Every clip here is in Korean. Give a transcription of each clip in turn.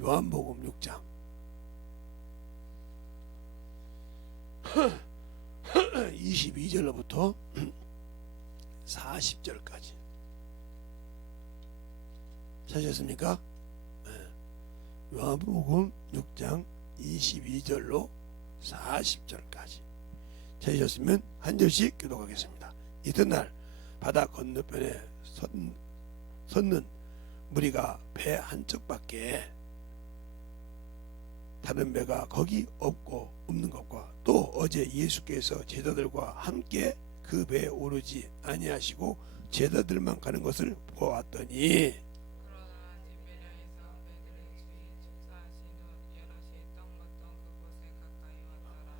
요한복음 6장 22절로부터 40절까지 찾으셨습니까? 요한복음 6장 22절로 40절까지 찾으셨으면 한 절씩 교독하겠습니다. 이튿날 바다 건너편에 섰는 무리가 배 한쪽밖에 다른 배가 거기 없는 것과 또 어제 예수께서 제자들과 함께 그 배에 오르지 아니하시고 제자들만 가는 것을 보았더니 그러나 디베랴에서 베드로의 주의 축사하신 후 여럿이 떡 먹던 그곳에 가까이 왔더라.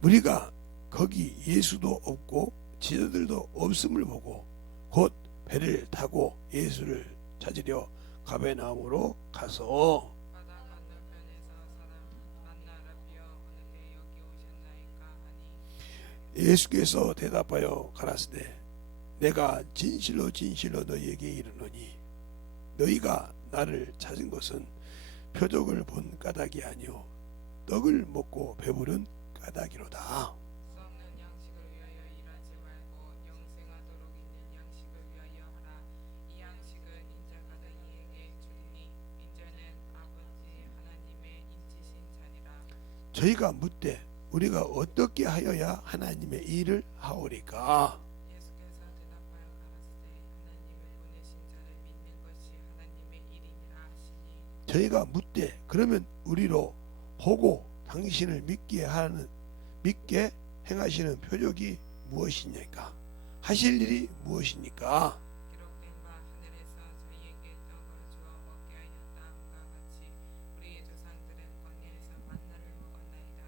무리가 거기 예수도 없고 제자들도 없음을 보고 곧 배를 타고 예수를 찾으려 가베나움으로 가서 바다 건너편에서 사람 만나러 비어 어느 때 여기 오셨나이까 하니 예수께서 대답하여 가라사대 내가 진실로 진실로 너희에게 이르노니 너희가 나를 찾은 것은 표적을 본 까닭이 아니요 떡을 먹고 배부른 까닭이로다. 썩는 양식을 위하여 일하지 말고 영생하도록 있는 양식을 위하여 하라. 이 양식은 인자가 너희에게 주니 인자는 아버지 하나님의 인치신 자니라. 저희가 묻되 우리가 어떻게 하여야 하나님의 일을 하오리까? 예수께서 대답하여 가라사대 하나님을 보내신 자를 믿는 것이 하나님의 일이니라 하시니 저희가 묻되 그러면 우리로 보고 당신을 믿게 행하시는 표적이 무엇이니까? 하실 일이 무엇이니까? 기록된 바 하늘에서 저희에게 떡을 주어 먹게 하였다 함과 같이 우리의 조상들은 광야에서 만나를 먹었나이다.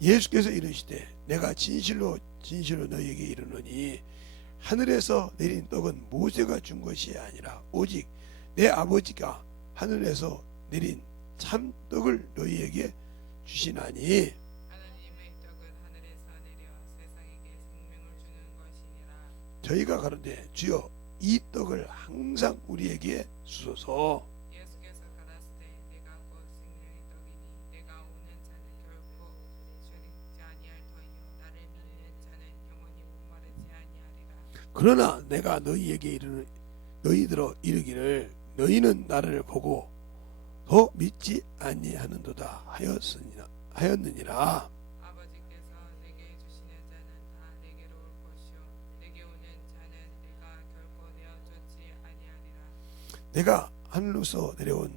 예수께서 이르시되 내가 진실로 진실로 너희에게 이르노니 하늘에서 내린 떡은 모세가 준 것이 아니라 오직 내 아버지가 하늘에서 내린 참 떡을 너희에게 주시나니 하나님의 떡은 하늘에서 내려 세상에게 생명을 주는 것이니라. 저희가 가로되 주여 이 떡을 항상 우리에게 주소서. 예수께서 가라사대 내가 곧 생명의 떡이니 내가 오는 자는 결코 주리지 아니할 터이요 나를 믿는 자는 영원히 목마르지 아니하리라. 그러나 내가 너희들어 이르기를 너희는 나를 보고 더 믿지 아니하는도다 하였느니라. 아버지께서 내게 주시는 자는 다 내게로 올 것이요 내게 오는 자는 내가 결코 내어쫓지 아니하리라. 내가 하늘로서 내려온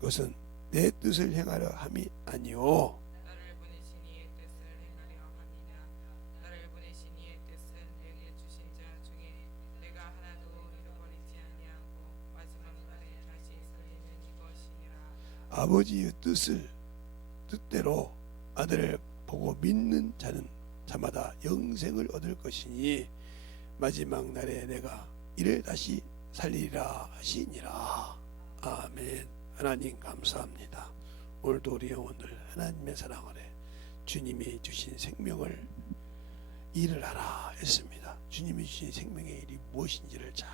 것은 내 뜻을 행하려 함이 아니요 나를 보내신 이의 뜻을 행하려 함이냐. 나를 보내신 이의 뜻은 내게 주신 자 중에 내가 하나도 잃어버리지 아니하고 마지막 날에 다시 살리는 이것이니라. 아버지의 뜻대로 아들을 보고 믿는 자마다 영생을 얻을 것이니 마지막 날에 내가 이를 다시 살리리라 하시니라. 아멘. 하나님 감사합니다. 오늘도 우리 영혼들 하나님의 사랑 아래 주님이 주신 생명을 일을 하라 했습니다. 주님이 주신 생명의 일이 무엇인지를 잘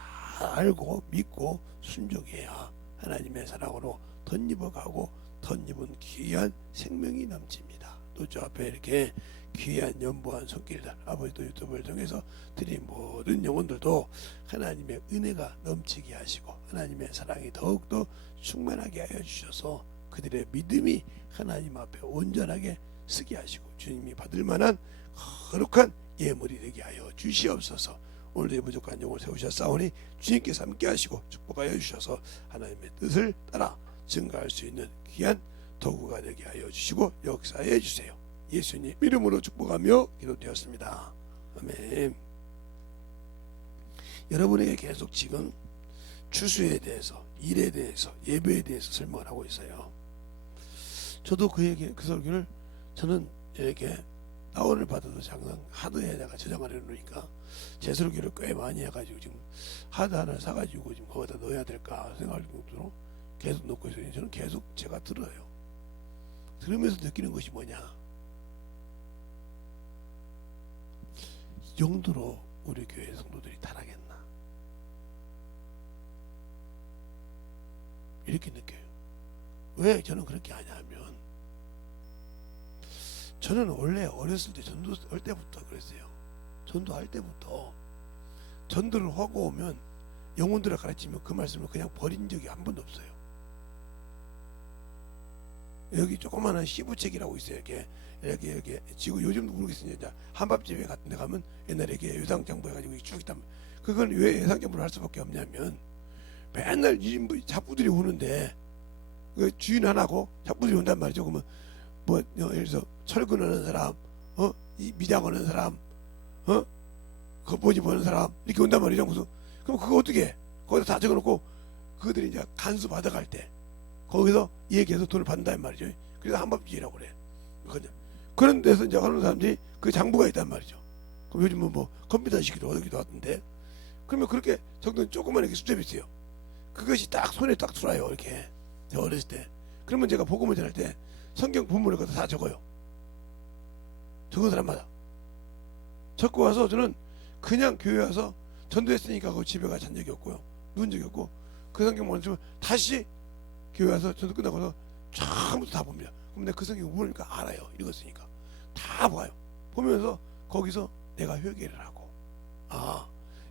알고 믿고 순종해야 하나님의 사랑으로 덧입어가고 덧입은 귀한 생명이 넘칩니다. 또 저 앞에 이렇게 귀한 연보한 손길들 아버지도 유튜브를 통해서 드린 모든 영혼들도 하나님의 은혜가 넘치게 하시고 하나님의 사랑이 더욱더 충만하게 하여 주셔서 그들의 믿음이 하나님 앞에 온전하게 서게 하시고 주님이 받을 만한 거룩한 예물이 되게 하여 주시옵소서. 오늘도 부족한 영을 세우셨사오니 주님께서 함께 하시고 축복하여 주셔서 하나님의 뜻을 따라 증가할 수 있는 귀한 도구가 되게 하여 주시고 역사해 주세요. 예수님 이름으로 축복하며 기도되었습니다. 아멘. 여러분에게 계속 지금 추수에 대해서, 일에 대해서, 예배에 대해서 설명을 하고 있어요. 저도 그 설교를 저는 이렇게 다운을 받아도 항상 하드에다가 저장을 해놓으니까 제 설교를 꽤 많이 해가지고 지금 하드 하나 사가지고 지금 거기다 넣어야 될까 생각할 정도로 계속 넣고 있어요. 저는 계속 제가 들어요. 들으면서 느끼는 것이 뭐냐? 이 정도로 우리 교회 성도들이 타락했나? 이렇게 느껴요. 왜 저는 그렇게 하냐면, 저는 원래 어렸을 때 전도할 때부터 그랬어요. 전도할 때부터 전도를 하고 오면 영혼들을 가르치면 그 말씀을 그냥 버린 적이 한 번도 없어요. 여기 조그마한 시부책이라고 있어요. 이렇게 지금 요즘도 모르겠어요. 이제 한밥집에 같은 데 가면 옛날에 이렇게 요상장부 해가지고 쭉 있단 말이에요. 그건 왜 요상장부를 할 수밖에 없냐면, 맨날 잡부들이 오는데 그 주인 하나고 잡부들이 온단 말이죠. 그러면 뭐 예를 들어서 철근하는 사람, 이 미장하는 사람, 겉보지 보는 사람 이렇게 온단 말이죠. 무슨 그럼 그거 어떻게 해? 거기다 다 적어놓고 그들이 이제 간수 받아갈 때 거기서 얘기해서 돈을 받는단 말이죠. 그래서 한밥집이라고 그래. 그런 데서 이제 하는 사람들이 그 장부가 있단 말이죠. 그럼 요즘은 뭐 컴퓨터 시기로 얻기도 하던데, 그러면 그렇게 적는 조그만 이렇게 수첩이 있어요. 그것이 딱 손에 딱 들어와요. 이렇게 제가 어렸을 때. 그러면 제가 복음을 전할 때 성경 본문을 갖다 다 적어요. 적은 사람마다 적고 와서 저는 그냥 교회 와서 전도했으니까 그 집에 가 잔 적이 없고요, 누운 적이 없고, 그 성경만 주면 다시 교회 와서 전도 끝나고서 처음부터 다 봅니다. 그럼 내가 그 성경 모르니까 알아요. 읽었으니까 다 봐요. 보면서 거기서 내가 회개를 하고, 아,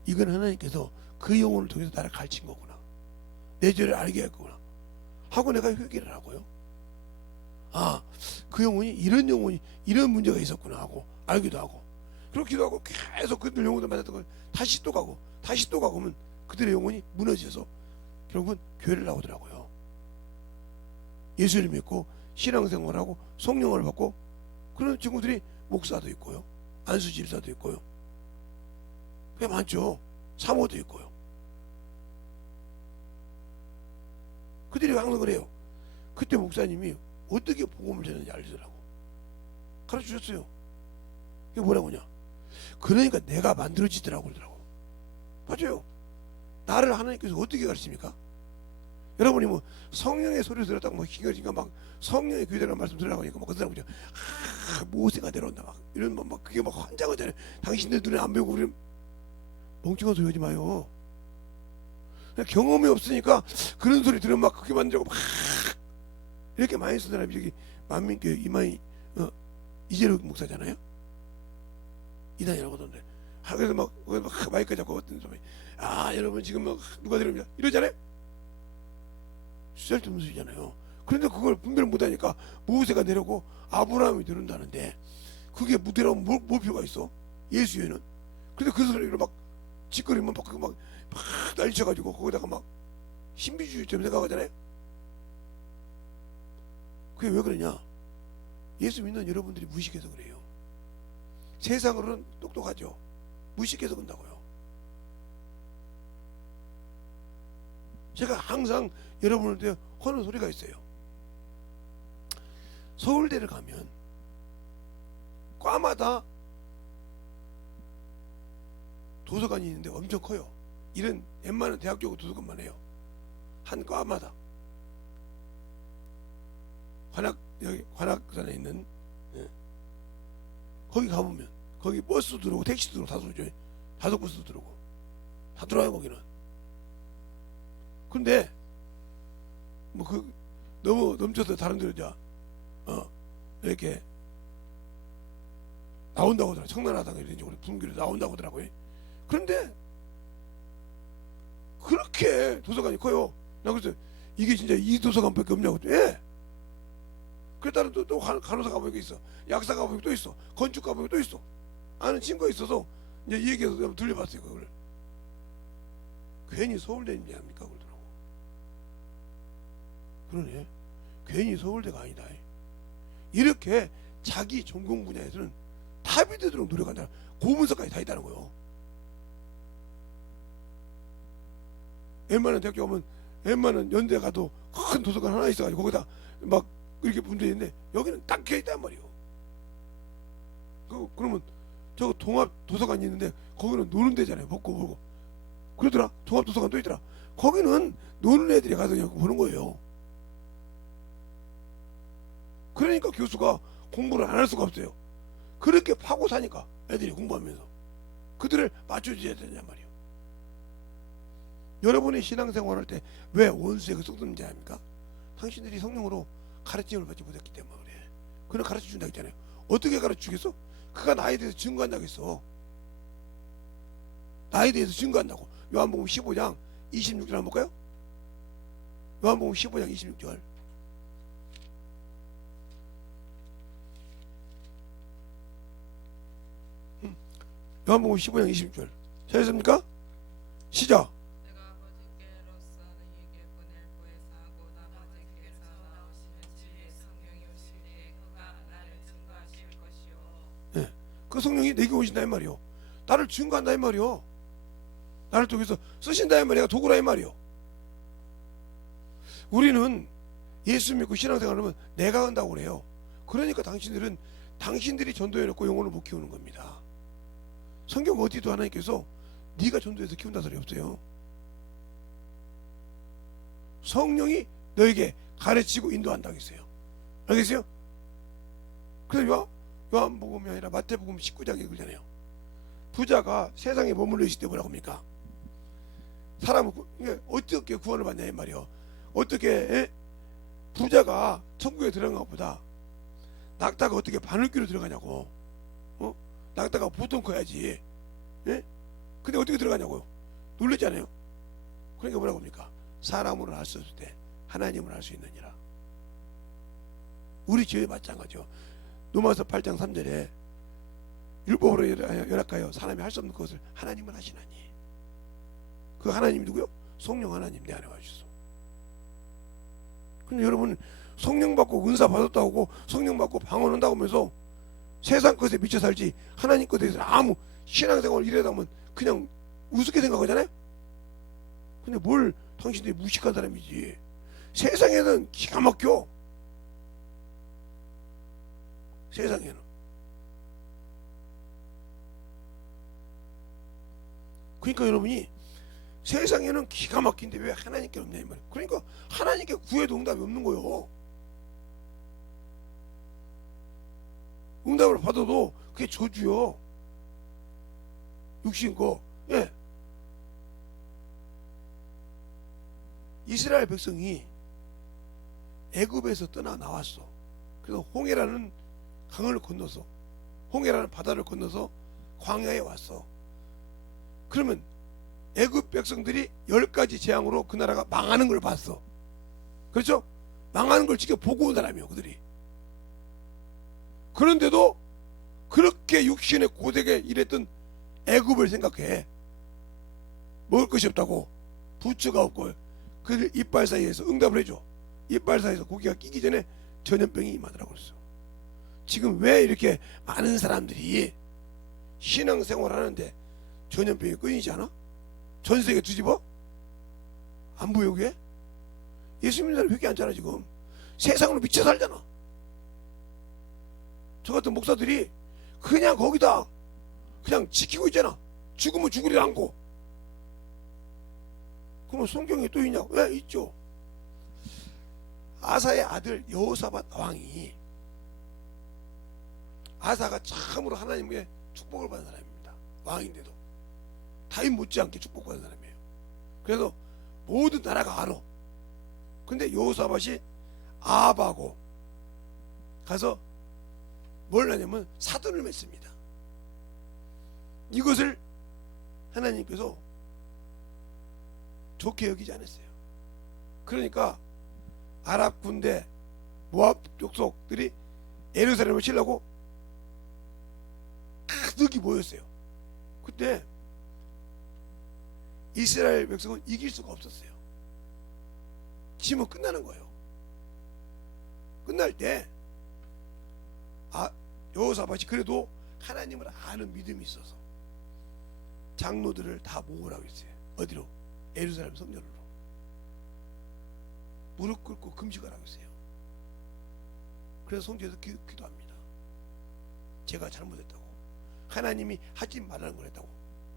이건 하나님께서 그 영혼을 통해서 나를 가르친 거구나, 내 죄를 알게 했구나 하고 내가 회개를 하고요. 아, 그 영혼이 이런 문제가 있었구나 하고 알기도 하고, 그렇기도 하고, 계속 그들 영혼들 만났던 걸 다시 또 가고 하면 그들의 영혼이 무너져서 결국은 교회를 나오더라고요. 예수를 믿고 신앙생활하고 성령을 받고 그런 친구들이 목사도 있고요, 안수집사도 있고요, 꽤 많죠. 사모도 있고요. 그들이 항상 그래요. 그때 목사님이 어떻게 복음을 전하는지 알려주더라고. 가르쳐주셨어요. 이게 뭐라고 하냐, 그러니까 내가 만들어지더라고 그러더라고. 맞아요. 나를 하나님께서 어떻게 가르칩니까? 여러분이 뭐 성령의 소리를 들었다고 막 기가지가 막 성령의 교회라는 말씀 들으라고 하니까 막 그 사람 그냥 모세가 내려온다 막 이런 막 그게 막 환장하잖아요. 당신들 눈에 안 보이고 우리는 멍청한 소리 하지 마요. 경험이 없으니까 그런 소리 들으면 막 그게 만들고 막 이렇게 많이 쓴 사람이 저기 만민교회 이만희 이재록 목사잖아요. 이단이라고 하던데. 그래서 막 마이크 잡고 어떤 소리, 여러분 지금 막 누가 들으면 이러잖아요. 쓸데없는 소리잖아요. 그런데 그걸 분별을 못하니까 모세가 내려고 아브라함이 내려온다는데, 그게 무대라면 뭘 필요가 있어? 예수에는. 근데 그 소리를 막 짓거리면 막 난리쳐가지고 거기다가 막 신비주의처럼 생각하잖아요. 그게 왜 그러냐? 예수 믿는 여러분들이 무식해서 그래요. 세상으로는 똑똑하죠. 무식해서 그런다고요. 제가 항상 여러분한테 하는 소리가 있어요. 서울대를 가면 과마다 도서관이 있는데 엄청 커요. 이런 웬만한 대학교 도서관만 해요. 한 과마다. 여기 관악산에 있는, 거기 가보면 거기 버스도 들어오고 택시도 들어오고 다 들어오죠. 다섯 버스도 들어오고 다 들어와요 거기는. 근데 뭐 너무 넘쳐서 다른 데로 이렇게 나온다고 하더라고요. 청나라당 이런 쪽으로 분기로 나온다고 하더라고요. 그런데 그렇게 도서관이 커요. 나 그래서 이게 진짜 이 도서관밖에 없냐고. 예. 그랬다는 또 간호사 가보니까 있어, 약사 가보니까 또 있어, 건축 가보니까 또 있어. 아는 친구가 있어서 이제 이 얘기해서 한번 들려봤어요. 그걸 괜히 서울대 얘기합니까 그러더라고. 그러네. 괜히 서울대가 아니다. 이렇게 자기 전공 분야에서는 탑이 되도록 노력한다. 고문서까지 다 있다는 거예요. 웬만한 대학교 가면, 웬만한 연대 가도 큰 도서관 하나 있어가지고 거기다 막 이렇게 분들이 있는데 여기는 딱 껴있단 말이에요. 그러면 저 동합 도서관이 있는데 거기는 노는 데잖아요. 먹고 보고 그러더라. 종합 도서관도 있더라. 거기는 노는 애들이 가서 그냥 보는 거예요. 그러니까 교수가 공부를 안 할 수가 없어요. 그렇게 파고 사니까 애들이 공부하면서 그들을 맞춰줘야 되냔 말이에요. 여러분의 신앙생활 할 때 왜 원수에게 쏟는지 압니까? 당신들이 성령으로 가르침을 받지 못했기 때문에 그래. 그는 가르쳐 준다고 했잖아요. 어떻게 가르쳐 주겠어? 그가 나에 대해서 증거한다고 했어. 나에 대해서 증거한다고. 요한복음 15장 26절 한번 볼까요? 요한복음 15장 26절. 요한복음 15장 26절. 찾으셨습니까? 시작. 내가 아버지께로서 너희에게 보낼 보혜사 곧 아버지께서 나오시는 진리의 성령이 오실 때에 그가 나를 증거하실 것이요. 그 성령이 내게 오신다 이 말이요. 나를 증거한다 이 말이요. 나를 통해서 쓰신다 이 말이야. 도구라 이 말이요. 우리는 예수 믿고 신앙생활하면 내가 한다고 그래요. 그러니까 당신들이 전도해놓고 영혼을 못 키우는 겁니다. 성경 어디도 하나님께서 네가 전도해서 키운다 소리 없어요. 성령이 너에게 가르치고 인도한다고 했어요. 알겠어요? 그래서 요한복음이 아니라 마태복음 19장에 그러잖아요. 부자가 세상에 머물러 있을 때 뭐라고 합니까? 사람은 어떻게 구원을 받냐 이 말이요. 어떻게 부자가 천국에 들어간 것보다 낙타가 어떻게 바늘귀로 들어가냐고. 낙타가 보통 커야지. 근데 어떻게 들어가냐고요. 놀랬잖아요. 그러니까 뭐라고 합니까? 사람으로 할 수 없을 때 하나님을 할 수 있느니라. 우리 죄에 마찬가지요. 로마서 8장 3절에 율법으로 열악하여 사람이 할 수 없는 것을 하나님은 하시나니. 그 하나님이 누구요? 성령 하나님 내 안에 와주소. 근데 여러분 성령 받고 은사 받았다고 하고 성령 받고 방언한다고 하면서 세상 것에 미쳐 살지 하나님 것에 대해서 아무 신앙생활 이래다 하면 그냥 우습게 생각하잖아요. 근데 뭘 당신들이 무식한 사람이지. 세상에는 기가 막혀. 세상에는. 그러니까 여러분이 세상에는 기가 막힌데 왜 하나님께 없냐 이 말이에요. 그러니까 하나님께 구해도 응답이 없는 거예요. 응답을 받아도 그게 저주요. 육신 거. 예. 이스라엘 백성이 애굽에서 떠나 나왔어. 그래서 홍해라는 강을 건너서 홍해라는 바다를 건너서 광야에 왔어. 그러면 애굽 백성들이 10가지 재앙으로 그 나라가 망하는 걸 봤어. 그렇죠? 망하는 걸 직접 보고 온 사람이요 그들이. 그런데도 그렇게 육신의 고되게 일했던 애굽을 생각해. 먹을 것이 없다고 부추가 없고 그 이빨 사이에서 응답을 해줘. 이빨 사이에서 고기가 끼기 전에 전염병이 임하더라고 그랬어. 지금 왜 이렇게 많은 사람들이 신앙생활 하는데 전염병이 끊이지 않아? 전 세계 뒤집어? 안 보여 그게? 예수 믿는 사람 회개 않잖아 지금. 세상으로 미쳐 살잖아. 저 같은 목사들이 그냥 거기다 그냥 지키고 있잖아. 죽으면 죽으리 않고. 그러면 성경에 또 있냐? 왜 있죠? 아사의 아들 여호사밧 왕이, 아사가 참으로 하나님의 축복을 받은 사람입니다. 왕인데도 다윗 못지않게 축복받은 사람이에요. 그래서 모든 나라가 알아. 근데 여호사밧이 아합하고 가서 뭘 하냐면 사돈을 맺습니다. 이것을 하나님께서 좋게 여기지 않았어요. 그러니까 아랍 군대 모압 족속들이 예루살렘을 치려고 가득히 모였어요. 그때 이스라엘 백성은 이길 수가 없었어요. 지면 끝나는 거예요. 끝날 때 여호사밧이 그래도 하나님을 아는 믿음이 있어서 장로들을 다 모으라고 했어요. 어디로? 예루살렘 성전으로. 무릎 꿇고 금식하라고 했어요. 그래서 성전에서 기도합니다. 제가 잘못했다고, 하나님이 하지 말라는 걸 했다고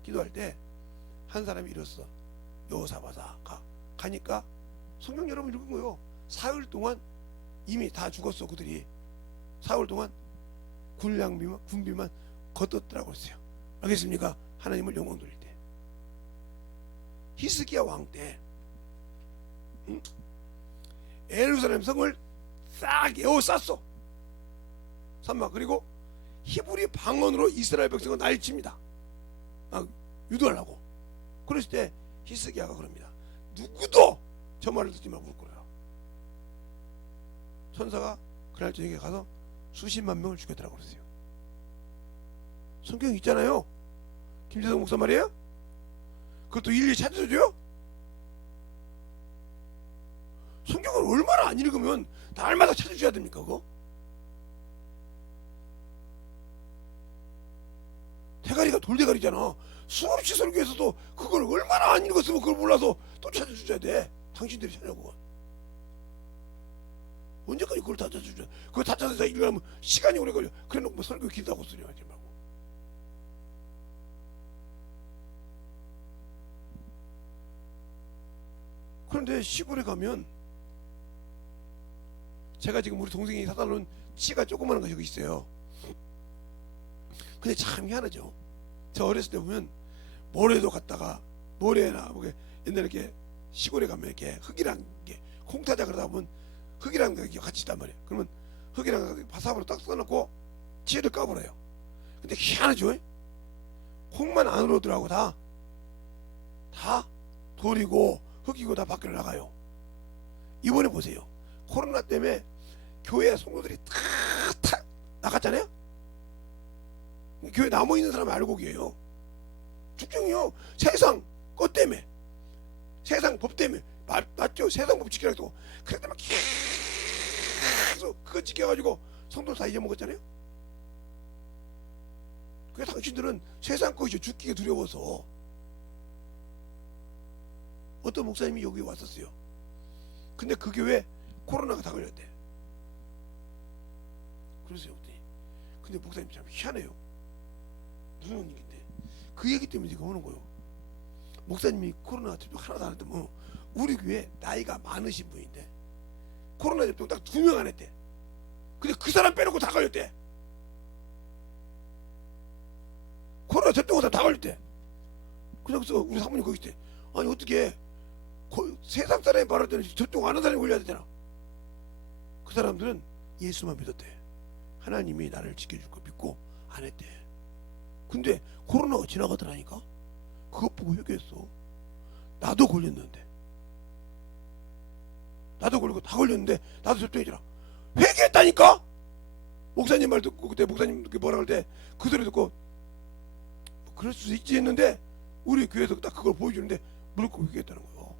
기도할 때 한 사람이 이랬어. 여호사밧아 가니까 성경 여러분 읽은 거요. 사흘 동안 이미 다 죽었어. 그들이 사흘 동안 군비만 걷었더라고 했어요. 알겠습니까? 하나님을 영광 돌릴 때. 히스기야 왕 때 예루살렘 성을 싹 에워쌌어. 3만. 그리고 히브리 방언으로 이스라엘 백성을 난리칩니다. 유도하려고. 그랬을 때 히스기야가 그럽니다. 누구도 저 말을 듣지 말고 울 거라. 천사가 그날 저녁에 가서 수십만 명을 죽였더라고 그랬어요. 성경 있잖아요. 김재성 목사 말이에요. 그것도 일일이 찾아줘요. 성경을 얼마나 안 읽으면 날마다 찾아줘야 됩니까 그거? 대가리가 돌대가리잖아. 수없이 설교에서도 그걸 얼마나 안 읽었으면 그걸 몰라서 또 찾아줘야 돼. 당신들이 찾아보고 언제까지 그걸 다 찾아줘야. 그거 다 찾아서 읽으려면 시간이 오래 걸려. 그래 놓고 뭐 설교 길다고 소리 하지 말고. 그런데 시골에 가면 제가 지금 우리 동생이 사다 놓은 치가 조그마한 거 여기 있어요. 근데 참 희한하죠. 저 어렸을 때 보면 모래도 갔다가 모래나 뭐 옛날에 이렇게 시골에 가면 이렇게 흙이랑 게 콩타자 그러다 보면 흙이랑 같이 있단 말이에요. 그러면 흙이랑 바사으로 딱 써놓고 치를 까버려요. 근데 희한하죠. 콩만 안으로 들어가고 다 돌이고 흙이고 다 밖으로 나가요. 이번에 보세요. 코로나 때문에 교회 성도들이 다 나갔잖아요. 교회 남아 있는 사람 알고 계세요. 축정이요. 세상 것 때문에, 세상 법 때문에. 맞죠? 세상 법 지키라고 했고, 그랬더니 막 계속 그거 지켜가지고 성도 다 잊어먹었잖아요. 그래서 당신들은 세상 것이 죽기가 두려워서. 어떤 목사님이 여기 왔었어요. 근데 그 교회 코로나가 다 걸렸대. 그러세요. 근데 목사님 참 희한해요. 무슨 얘기인데 그 얘기 때문에 지금 오는 거예요. 목사님이 코로나 접종 하나도 안 했다면 우리 교회 나이가 많으신 분인데 코로나 접종 딱 2명 안 했대. 근데 그 사람 빼놓고 다 걸렸대. 코로나 접종하다 다 걸렸대. 그래서 우리 사모님 거기 있대. 아니 어떻게 세상 사람이 말할 때는 접종 안 한 사람이 걸려야 되잖아. 그 사람들은 예수만 믿었대. 하나님이 나를 지켜줄 거 믿고 안 했대. 근데 코로나가 지나가더라니까. 그것 보고 회개했어. 나도 걸렸는데, 나도 걸리고 다 걸렸는데 나도 접종했잖아. 회개했다니까. 목사님 말 듣고 그때 목사님 뭐라 그럴 때 그 소리 듣고 그럴 수 있지 했는데 우리 교회에서 딱 그걸 보여주는데 무릎 꿇고 회개했다는 거예요.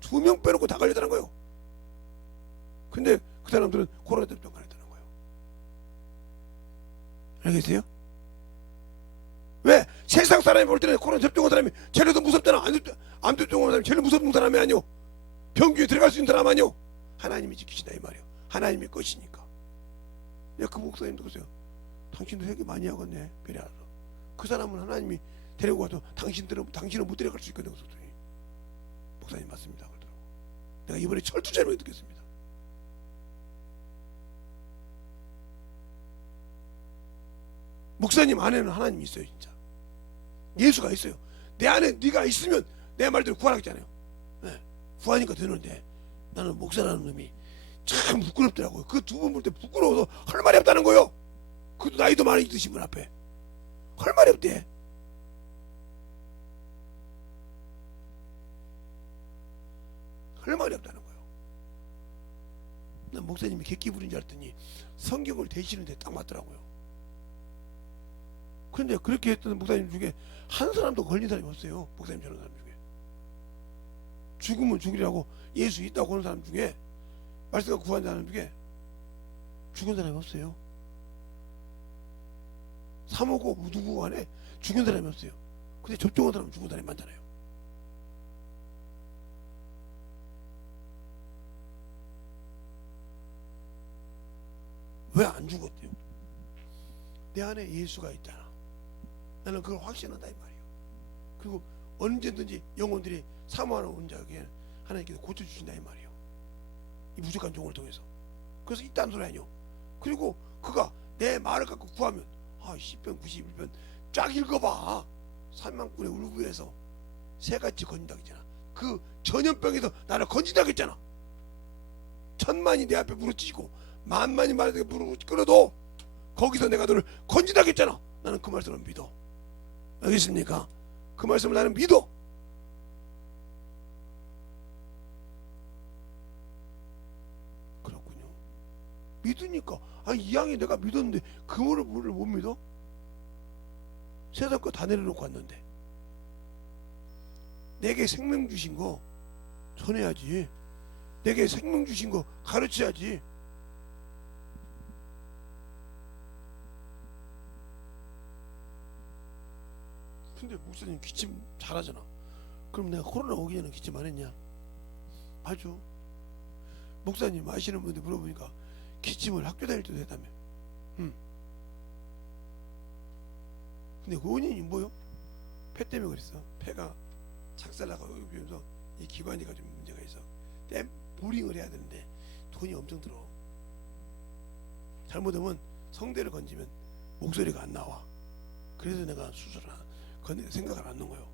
2명 빼놓고 다 걸렸다는 거예요. 근데 그 사람들은 코로나 접종 안 했다는 거예요. 알겠어요? 왜? 세상 사람이 볼 때는 코로나 접종한 사람이 쟤네 더 무섭잖아. 안 접종한 사람이 쟤네 무섭은 사람이 아니오. 병기에 들어갈 수 있는 사람 아니오. 하나님이 지키신다 이 말이에요. 하나님의 것이니까. 그 목사님도 그러세요. 당신도 회개 많이 하겠네. 베레아서. 그 사람은 하나님이 데리고 가도 당신은 못 데려갈 수 있거든요. 목사님 맞습니다. 그러더라고. 내가 이번에 철두철미하게 듣겠습니다. 목사님 안에는 하나님이 있어요. 진짜 예수가 있어요. 내 안에 네가 있으면 내 말대로 구하라겠잖아요. 네, 구하니까 되는데 나는 목사라는 놈이 참 부끄럽더라고요. 그 두 분 볼 때 부끄러워서 할 말이 없다는 거예요. 그도 나이도 많이 드신 분 앞에 할 말이 없대. 할 말이 없다는 거예요. 난 목사님이 객기 부린 줄 알았더니 성경을 대시는데 딱 맞더라고요. 그런데 그렇게 했던 목사님 중에 한 사람도 걸린 사람이 없어요. 목사님 저런 사람 중에. 죽으면 죽으리라고 예수 있다고 하는 사람 중에 말씀과 구한 사람 중에 죽은 사람이 없어요. 사모고 누구 간에 죽은 사람이 없어요. 근데 접종한 사람은 죽은 사람이 많잖아요. 왜 안 죽었대요? 내 안에 예수가 있잖아. 나는 그걸 확신한다 이 말이에요. 그리고 언제든지 영혼들이 사모하는 온자에게 하나님께서 고쳐주신다 이 말이에요. 이 무식한 종을 통해서. 그래서 있다는 소리 아니요. 그리고 그가 내 말을 갖고 구하면 10편 91편 쫙 읽어봐. 산만꾼의 울부에서 새같이 건진다 했잖아. 그 전염병에서 나를 건진다 했잖아. 천만이 내 앞에 무릎지고 만만이 말에 무릎을 꿇어도 거기서 내가 너를 건진하겠잖아. 나는 그 말씀을 믿어. 알겠습니까? 그 말씀을 나는 믿어. 그렇군요. 믿으니까 이 양이 내가 믿었는데 그 물을 못 믿어? 세상 거 다 내려놓고 왔는데 내게 생명 주신 거 전해야지. 내게 생명 주신 거 가르쳐야지. 근데 목사님 기침 잘하잖아. 그럼 내가 코로나 오기 전에 기침 안 했냐? 맞아. 목사님 아시는 분들 물어보니까 기침을 학교 다닐 때도 했다며. 근데 그 원인이 뭐요? 폐 때문에 그랬어. 폐가 착살나가고 비면서 이 기관이가 좀 문제가 있어. 보링을 해야 되는데 돈이 엄청 들어. 잘못하면 성대를 건지면 목소리가 안 나와. 그래서 내가 수술을 생각을 안 넣은 거예요.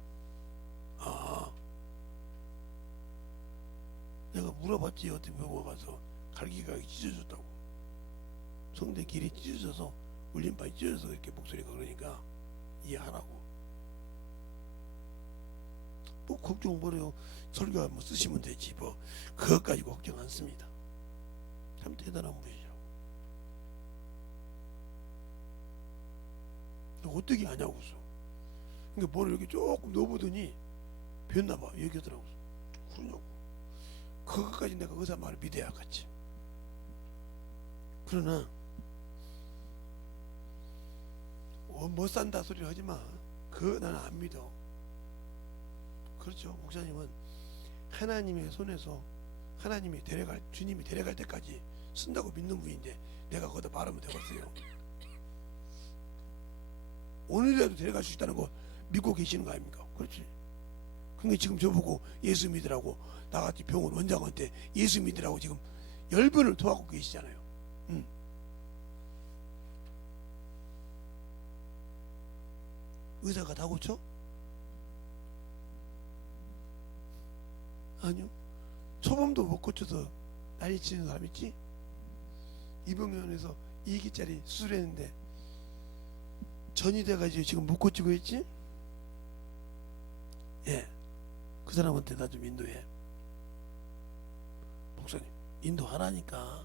내가 물어봤지. 어떻게 물어봐서 갈기가 찢어졌다고. 성대 길이 찢어져서 울림판이 찢어져서 이렇게 목소리가 그러니까 이해하라고. 뭐 걱정 뭐래요. 설교 뭐 쓰시면 되지. 뭐 그것 가지고 걱정 안 씁니다. 참 대단한 분이죠. 어떻게 하냐고. 그러니까 뭐를 이렇게 조금 넣어보더니 변나봐. 얘기하더라고. 그러냐고. 그것까지 내가 의사 말을 믿어야겠지. 그러나 못 산다 소리를 하지마. 그거 나는 안 믿어. 그렇죠. 목사님은 하나님의 손에서 주님이 데려갈 때까지 쓴다고 믿는 분인데 내가 거기다 말하면 되겠어요. 오늘이라도 데려갈 수 있다는 거 믿고 계시는 거 아닙니까? 그렇지. 그러니까 지금 저보고 예수 믿으라고 나같이 병원 원장한테 예수 믿으라고 지금 10번을 토하고 계시잖아요. 의사가 다 고쳐? 아니요. 초범도 못 고쳐서 난리치는 사람 있지? 이병원에서 2기짜리 수술했는데 전이 돼가지고 지금 못 고치고 있지? 예. 그 사람한테 나 좀 인도해. 목사님 인도하라니까.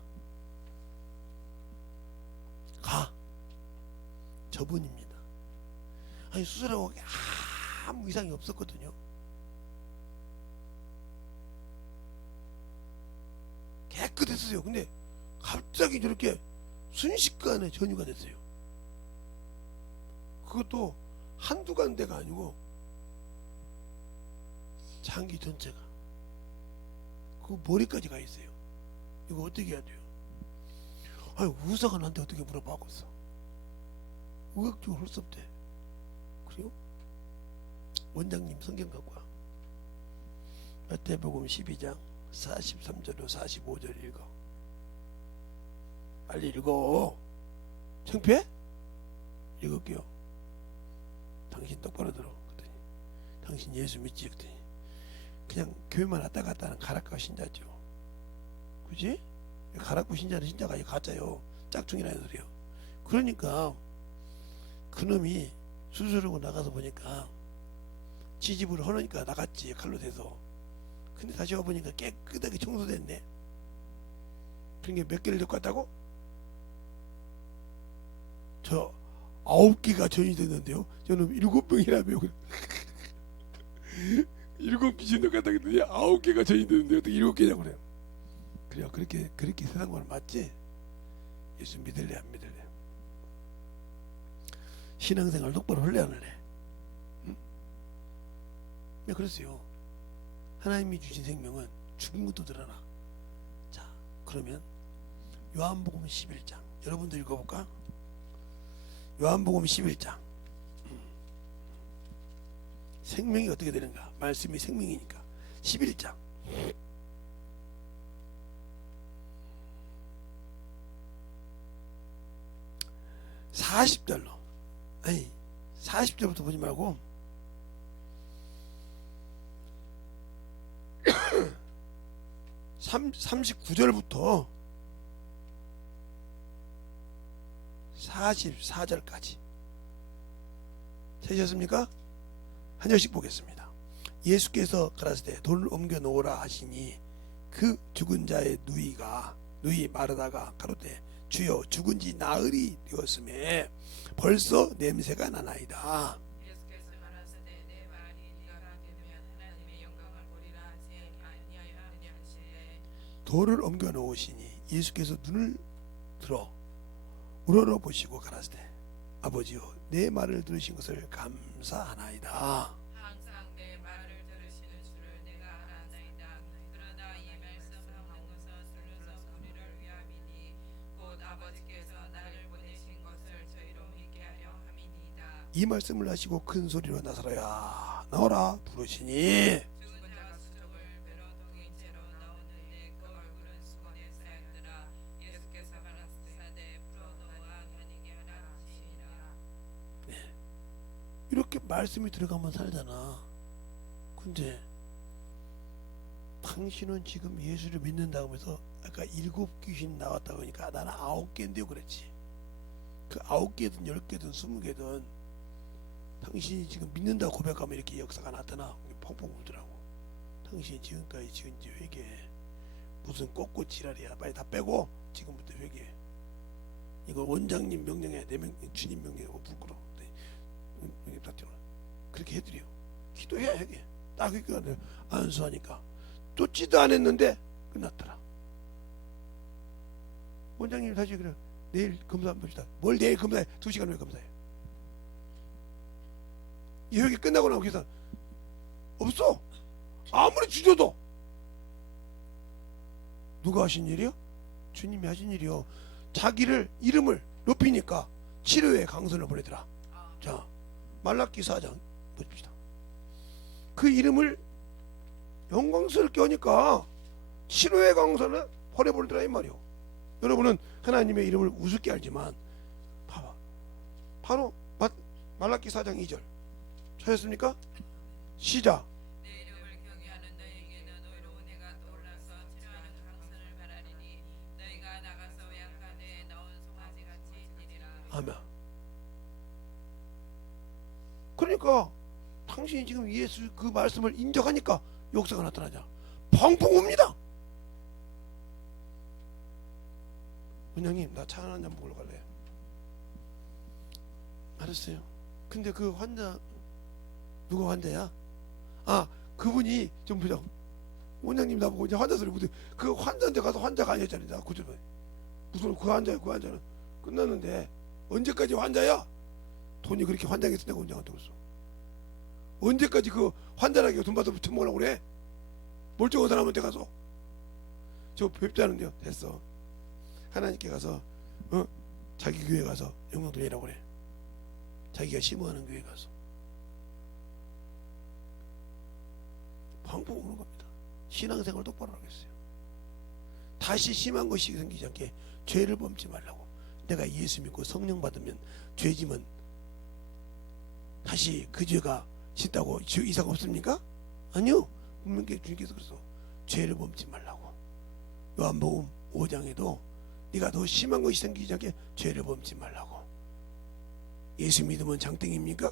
가. 저분입니다. 아니 수술하고 아무 이상이 없었거든요. 깨끗했어요. 근데 갑자기 저렇게 순식간에 전이가 됐어요. 그것도 한두 간데가 아니고 장기 전체가. 그 머리까지 가 있어요. 이거 어떻게 해야 돼요? 아니 의사가 나한테 어떻게 물어봐겠어. 의학적으로 할 수 없대. 그래요? 원장님 성경 갖고 와. 마태복음 12장 43절로 45절 읽어. 빨리 읽어. 창피해? 읽을게요. 당신 똑바로 들어. 그랬더니 당신 예수 믿지? 그랬더니 그냥 교회만 왔다 갔다 하는 가락과 신자죠. 그지? 가락과 신자는 신자가 가짜요. 짝퉁이라는 소리요. 그러니까 그놈이 수술하고 나가서 보니까 지집을 하니까 나갔지. 칼로 대서. 근데 다시 와보니까 깨끗하게 청소됐네. 그러니까 몇 개를 데리고 왔다고? 저 9개가 전이 됐는데요. 저는 7명이라며. 7귀신 들어갔다 했더니 9개가 전이 됐는데 어떻게 7개냐고 그래요. 그래요. 그렇게 세상 말 맞지? 예수 믿을래 안 믿을래? 신앙생활 똑바로 할래 안 할래? 응? 네, 그랬어요. 하나님이 주신 생명은 죽은 것도 드러나. 자, 그러면 요한복음 11장 여러분도 읽어볼까? 요한복음 11장. 생명이 어떻게 되는가? 말씀이 생명이니까. 11장 40절로, 아니 40절부터 보지 말고 39절부터 44절까지 찾으셨습니까? 한 절씩 보겠습니다. 예수께서 가라사대 돌을 옮겨 놓으라 하시니 그 죽은 자의 누이 마르다가 가로되 주여 죽은 지 나흘이 되었음에 벌써 냄새가 나나이다. 예수께서 가라사대 내 말이 네가 되면 하나님의 영광을 보리라 하지 아니하였느냐 하시되 돌을 옮겨 놓으시니 예수께서 눈을 들어 우러러 보시고 가라사대 아버지여 내 말을 들으신 것을 감사하나이다. 항상 내 말을 들으시는 주를 내가 알아나이다. 그러나 이 말씀하는 것은 슬로서 우리를 위함이니 곧 아버지께서 나를 보내신 것을 저희로 믿게 하려 함이니이다. 이 말씀을 하시고 큰 소리로 나사로야 나오라 부르시니 죽은 자가 수족을 베러 동인 채로 나오는데 그 얼굴은 수건에 쌓였더라. 예수께서 가라사대 풀어놓아 다니게 하라 하시니라. 이렇게 말씀이 들어가면 살잖아. 근데 당신은 지금 예수를 믿는다고 하면서 아까 7 귀신 나왔다고 하니까 나는 9개인데요 그랬지. 그 9개든 10개든 20개든 당신이 지금 믿는다고 고백하면 이렇게 역사가 나타나. 펑펑 울더라고. 당신이 지금까지 지은 지 회개해. 무슨 꽃꽃 지랄이야. 빨리 다 빼고 지금부터 회개해. 이거 원장님 명령해. 내 주님 명령해. 부끄러워. 그렇게 해드려. 기도해야 회개. 딱 그렇게 안수하니까 쫓지도 안 했는데 끝났더라. 원장님 다시 그래. 내일 검사 한번 봅시다. 뭘 내일 검사해? 2시간 후에 검사해. 이 회개 끝나고 나면 계산 없어. 아무리 주저도. 누가 하신 일이요? 주님이 하신 일이요. 자기를 이름을 높이니까 치료의 강선을 보내더라. 자, 말라기 4장 보십시다. 그 이름을 영광스럽게 하니까 치료의 강선을 보내버리더라 이 말이요. 여러분은 하나님의 이름을 우습게 알지만 봐봐. 바로 말라기 4장 2절 찾았습니까? 시작. 내 이름을 경외하는 너희에게는 의로운 해가 떠올라서 치료하는 강선을 바라리니 너희가 나가서 양간에 나온 송아지같이 되리라. 아멘. 그러니까 당신이 지금 예수 그 말씀을 인정하니까 역사가 나타나잖아. 펑펑 웁니다. 원장님 나 차 한잔 먹으러 갈래요. 알았어요. 근데 그 환자 누가 환자야? 아 그분이 좀 보자. 원장님 나보고 이제 환자 소리 못해. 그 환자한테 가서 환자가 아니었잖아요. 나 구조로 무슨 그 환자야. 그 환자는 끝났는데 언제까지 환자야? 돈이 그렇게 환장해서 내가 원장한테 그랬어. 언제까지 그 환자라게 돈 받아서 처먹으려고 그래? 멀쩡한 사람한테 가서 저 뵙자는데요. 됐어. 하나님께 가서 자기 교회 가서 영광 돌리라고 그래. 자기가 심어하는 교회 가서 펑펑 우는 겁니다. 신앙생활 똑바로 하겠어요. 다시 심한 것이 생기지 않게 죄를 범치 말라고. 내가 예수 믿고 성령 받으면 죄지면 다시 그 죄가 짓다고 이상 없습니까? 아니요. 분명히 주님께서 그래서 죄를 범치 말라고. 요한복음 5장에도 네가 더 심한 것이 생기지 않게 죄를 범치 말라고. 예수 믿으면 장땡입니까?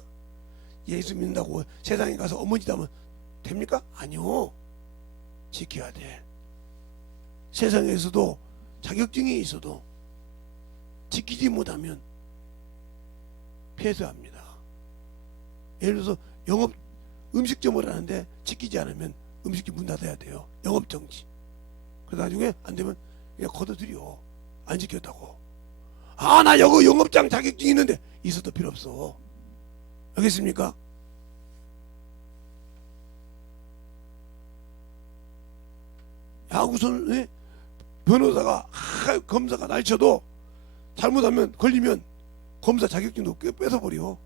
예수 믿는다고 세상에 가서 어머니다 하면 됩니까? 아니요. 지켜야 돼. 세상에서도 자격증이 있어도 지키지 못하면 폐쇄합니다. 예를 들어서 영업 음식점을 하는데 지키지 않으면 음식점 문 닫아야 돼요. 영업정지. 그래서 나중에 안 되면 그냥 걷어들여. 안 지켰다고. 아, 나 여기 영업장 자격증 있는데 있어도 필요 없어. 알겠습니까? 야구선 변호사가 검사가 날쳐도 잘못하면 걸리면 검사 자격증도 뺏어버려.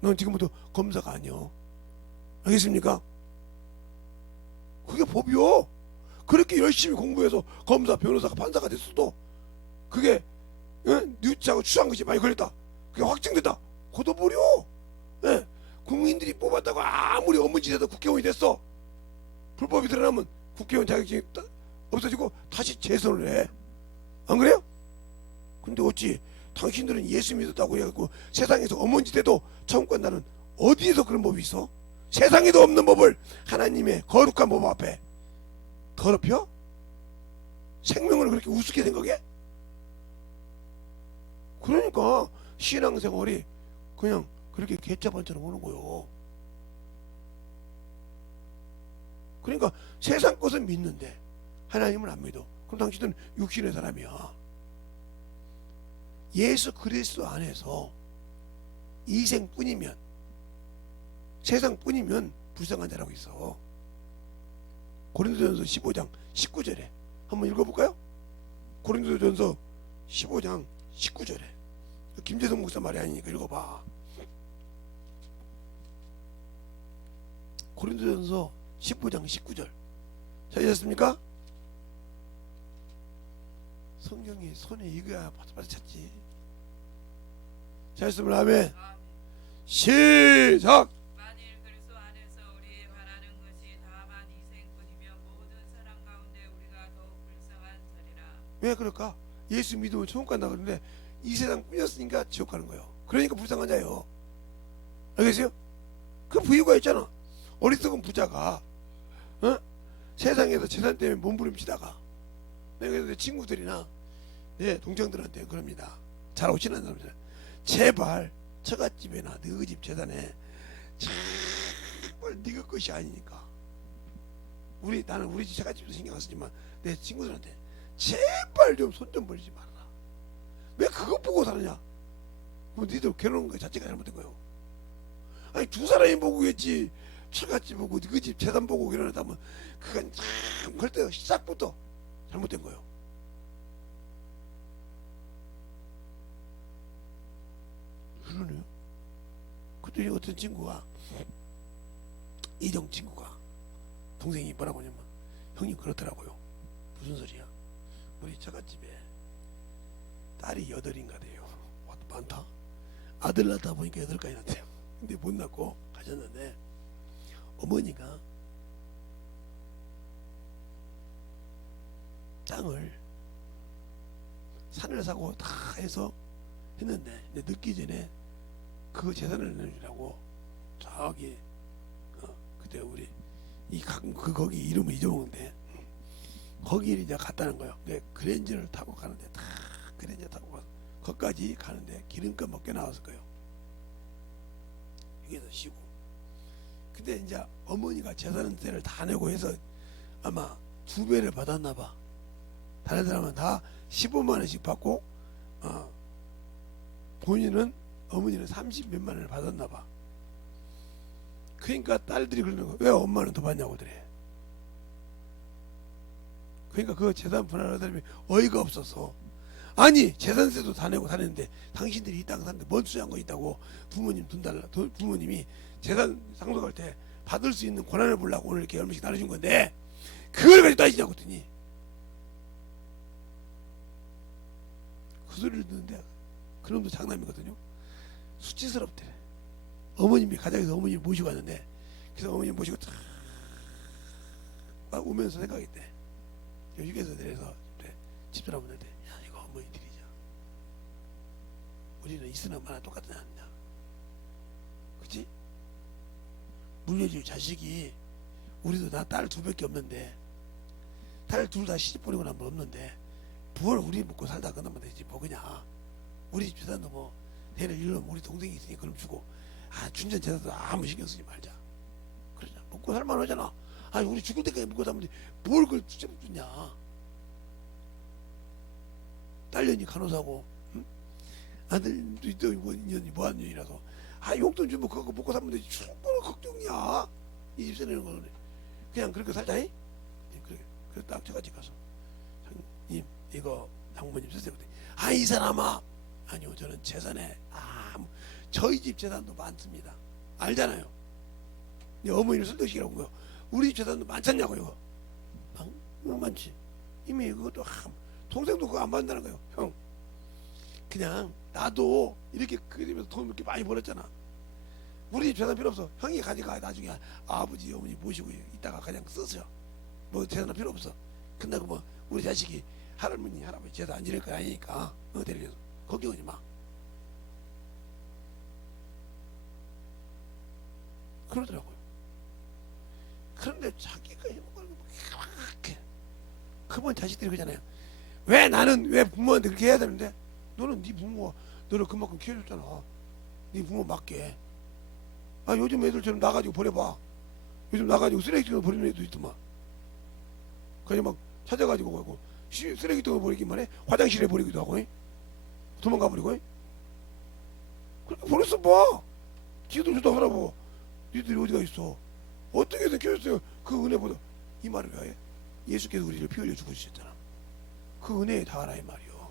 넌 지금부터 검사가 아니여. 알겠습니까? 그게 법이요. 그렇게 열심히 공부해서 검사, 변호사가 판사가 됐어도 그게 뉘우치하고 추한 것이 많이 걸렸다. 그게 확증됐다. 걷어버려. 예. 국민들이 뽑았다고 아무리 업무지대도 국회의원이 됐어. 불법이 드러나면 국회의원 자격증이 없어지고 다시 재선을 해. 안 그래요? 근데 어찌 당신들은 예수 믿었다고 해갖고 세상에서 어머니 때도 천국 간다는 어디에서 그런 법이 있어? 세상에도 없는 법을 하나님의 거룩한 법 앞에 더럽혀? 생명을 그렇게 우습게 생각해? 그러니까 신앙생활이 그냥 그렇게 개짜반처럼 오는 거요. 그러니까 세상 것은 믿는데 하나님은 안 믿어. 그럼 당신은 육신의 사람이야. 예수 그리스도 안에서 이생뿐이면, 세상뿐이면 불쌍한 자라고 있어. 고린도전서 15장 19절에 한번 읽어볼까요? 고린도전서 15장 19절에 김재성 목사 말이 아니니까 읽어봐. 고린도전서 15장 19절 찾으셨습니까? 성경이 손에 익어야 바삭바삭 찾지. 찾으셨으면 아멘. 시작. 만일 그리스도 안에서 우리 바라는 것이 다만 이생뿐이면 모든 사람 가운데 우리가 더욱 불쌍한 자리라. 왜 그럴까? 예수 믿으면 천국 간다 그러는데 이 세상 뿐이었으니까 지옥 가는 거예요. 그러니까 불쌍한 자예요. 알겠어요? 그 부유가 있잖아. 어리석은 부자가 세상에서 재산 때문에 몸부림치다가 내가 내 친구들이나 내 동창들한테 그럽니다. 잘하고 친한 사람들, 제발 처갓집이나 너희 집 재산에 정말 네가 것이 아니니까 나는 우리 집 처갓집도 신경 안 쓰지만 내 친구들한테 제발 좀 손 좀 벌리지 말아라. 왜 그거 보고 사느냐? 그럼 니들 결혼한 거 자체가 잘못된 거예요. 아니 두 사람이 보고 있지 처갓집 보고 그 집 재산 보고 결혼했다면 그건 참 그때 시작부터 잘못된 거예요. 그러네요. 그때 어떤 친구가, 이정 친구가 동생이 뭐라고 하냐면 형님 그렇더라고요. 무슨 소리야? 우리 처갓집에 딸이 8인가 돼요. 많다. 아들 낳다 보니까 8가지 낳대요. 근데 못 낳고 가셨는데 어머니가 땅을 산을 사고 다 해서 했는데 늦기 전에 그 재산을 내주라고 저기 그때 우리 거기 이름을 잊어먹는데 거기를 이제 갔다는 거예요. 그랜저를 타고 가는데 다 그랜저 타고 가서 거기까지 가는데 기름값 먹게 나왔을 거예요. 여기서 쉬고. 근데 이제 어머니가 재산세를 다 내고 해서 아마 2배를 받았나 봐. 다른 사람은 다 15만 원씩 받고 어머니는 30몇만 원을 받았나 봐. 그러니까 딸들이 그러는 거야. 왜 엄마는 더 받냐고 그래. 그러니까 그 재산 분할하는 사람이 어이가 없어서, 아니 재산세도 다 내고 사는데 당신들이 이 땅 사는데 뭔 수양거 있다고 부모님 돈 달라. 부모님이 재산 상속할 때 받을 수 있는 권한을 보려고 오늘 이렇게 얼마씩 나눠준 건데 그걸 가지고 따지냐고 했더니 그 소리를 듣는데 그놈도 장남이거든요. 수치스럽대. 어머님이 가장에서 어머님 모시고 왔는데, 그래서 어머님 모시고 딱 오면서 생각했대. 휴게소 내려서 집사람한테 야 이거 어머니 드리자. 우리는 있으나 마나 똑같은 아니냐. 그치? 물려줄 자식이, 우리도 나 딸 2밖에 없는데 딸 둘 다 시집 보내고 나면 없는데 뭘 우리 먹고 살다 끝나면 되지 뭐 그냥. 우리 집 재산도 뭐 대를 이루면 우리 동생이 있으니 그럼 주고, 준전 재산도 아무 신경 쓰지 말자. 그러자 먹고 살만 하잖아. 아니 우리 죽을 때까지 먹고 살면 뭘 그걸 주냐. 딸년이 간호사고, 응? 아들도 또 인연이 무한년이라서 용돈 주면 그거 먹고 살면 되지. 충분히 걱정이야. 이 집 사는 거는 그냥 그렇게 살자. 그래서 딱 저같이 가서 장님 이거 장모님 쓰세요. 이 사람아, 아니요 저는 재산에 저희 집 재산도 많습니다. 알잖아요. 어머니를 설득시키라고 거요. 우리 집 재산도 많잖냐고요. 많지. 이미 그것도 동생도 그거 안 받는다는 거예요. 형 그냥 나도 이렇게 그리면서 돈 이렇게 많이 벌었잖아. 우리 집 재산 필요 없어. 형이 가져가. 나중에 아버지 어머니 모시고 이따가 그냥 쓰세요. 뭐 재산 필요 없어. 끝나고 뭐 우리 자식이 할머니 할아버지 제사 안 지낼 거 아니니까 데리려서 걱정하지 마. 그러더라고요. 그런데 자기가 행복하는 거 그렇게 그분 자식들이 그러잖아요. 왜 부모한테 그렇게 해야 되는데 너는 네 부모가 너를 그만큼 키워줬잖아. 네 부모 맞게. 아 요즘 애들처럼 나가지고 버려봐. 요즘 나가지고 쓰레기통에 버리는 애도 있더만. 그냥 막 찾아가지고 가고 쓰레기통에 버리기만 해. 화장실에 버리기도 하고 도망가 버리고 그렇게 버렸어 봐. 지도 저도 하라고. 니들이 어디가 있어. 어떻게든 키워줬어요. 그 은혜보다. 이 말을 왜 해? 예수께서 우리를 피 흘려 죽으셨잖아. 그 은혜에 닿아라 이 말이요.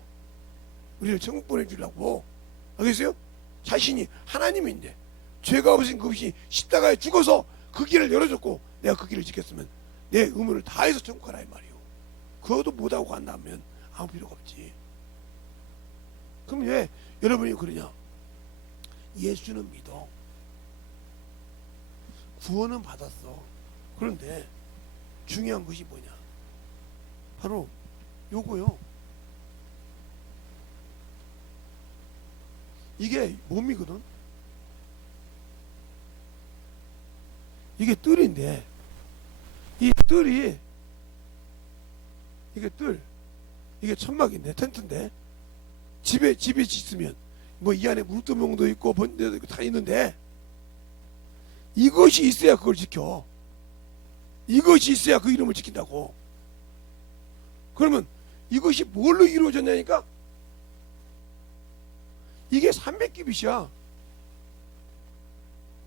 우리를 천국 보내주려고. 알겠어요? 자신이 하나님인데 죄가 없으신 그것이 십자가에 죽어서 그 길을 열어줬고 내가 그 길을 지켰으면 내 의무를 다해서 천국 가라 이 말이요. 그것도 못하고 간다면 아무 필요가 없지. 그럼 왜 여러분이 그러냐? 예수는 믿어. 구원은 받았어. 그런데 중요한 것이 뭐냐? 바로 요거요. 이게 몸이거든. 이게 뜰인데 이 뜰이 이게 천막인데 텐트인데 집에 있으면 뭐 이 안에 물두멍도 있고 번데도 있고 다 있는데 이것이 있어야 그걸 지켜. 이것이 있어야 그 이름을 지킨다고. 그러면 이것이 뭘로 이루어졌냐니까 이게 300규빗이야.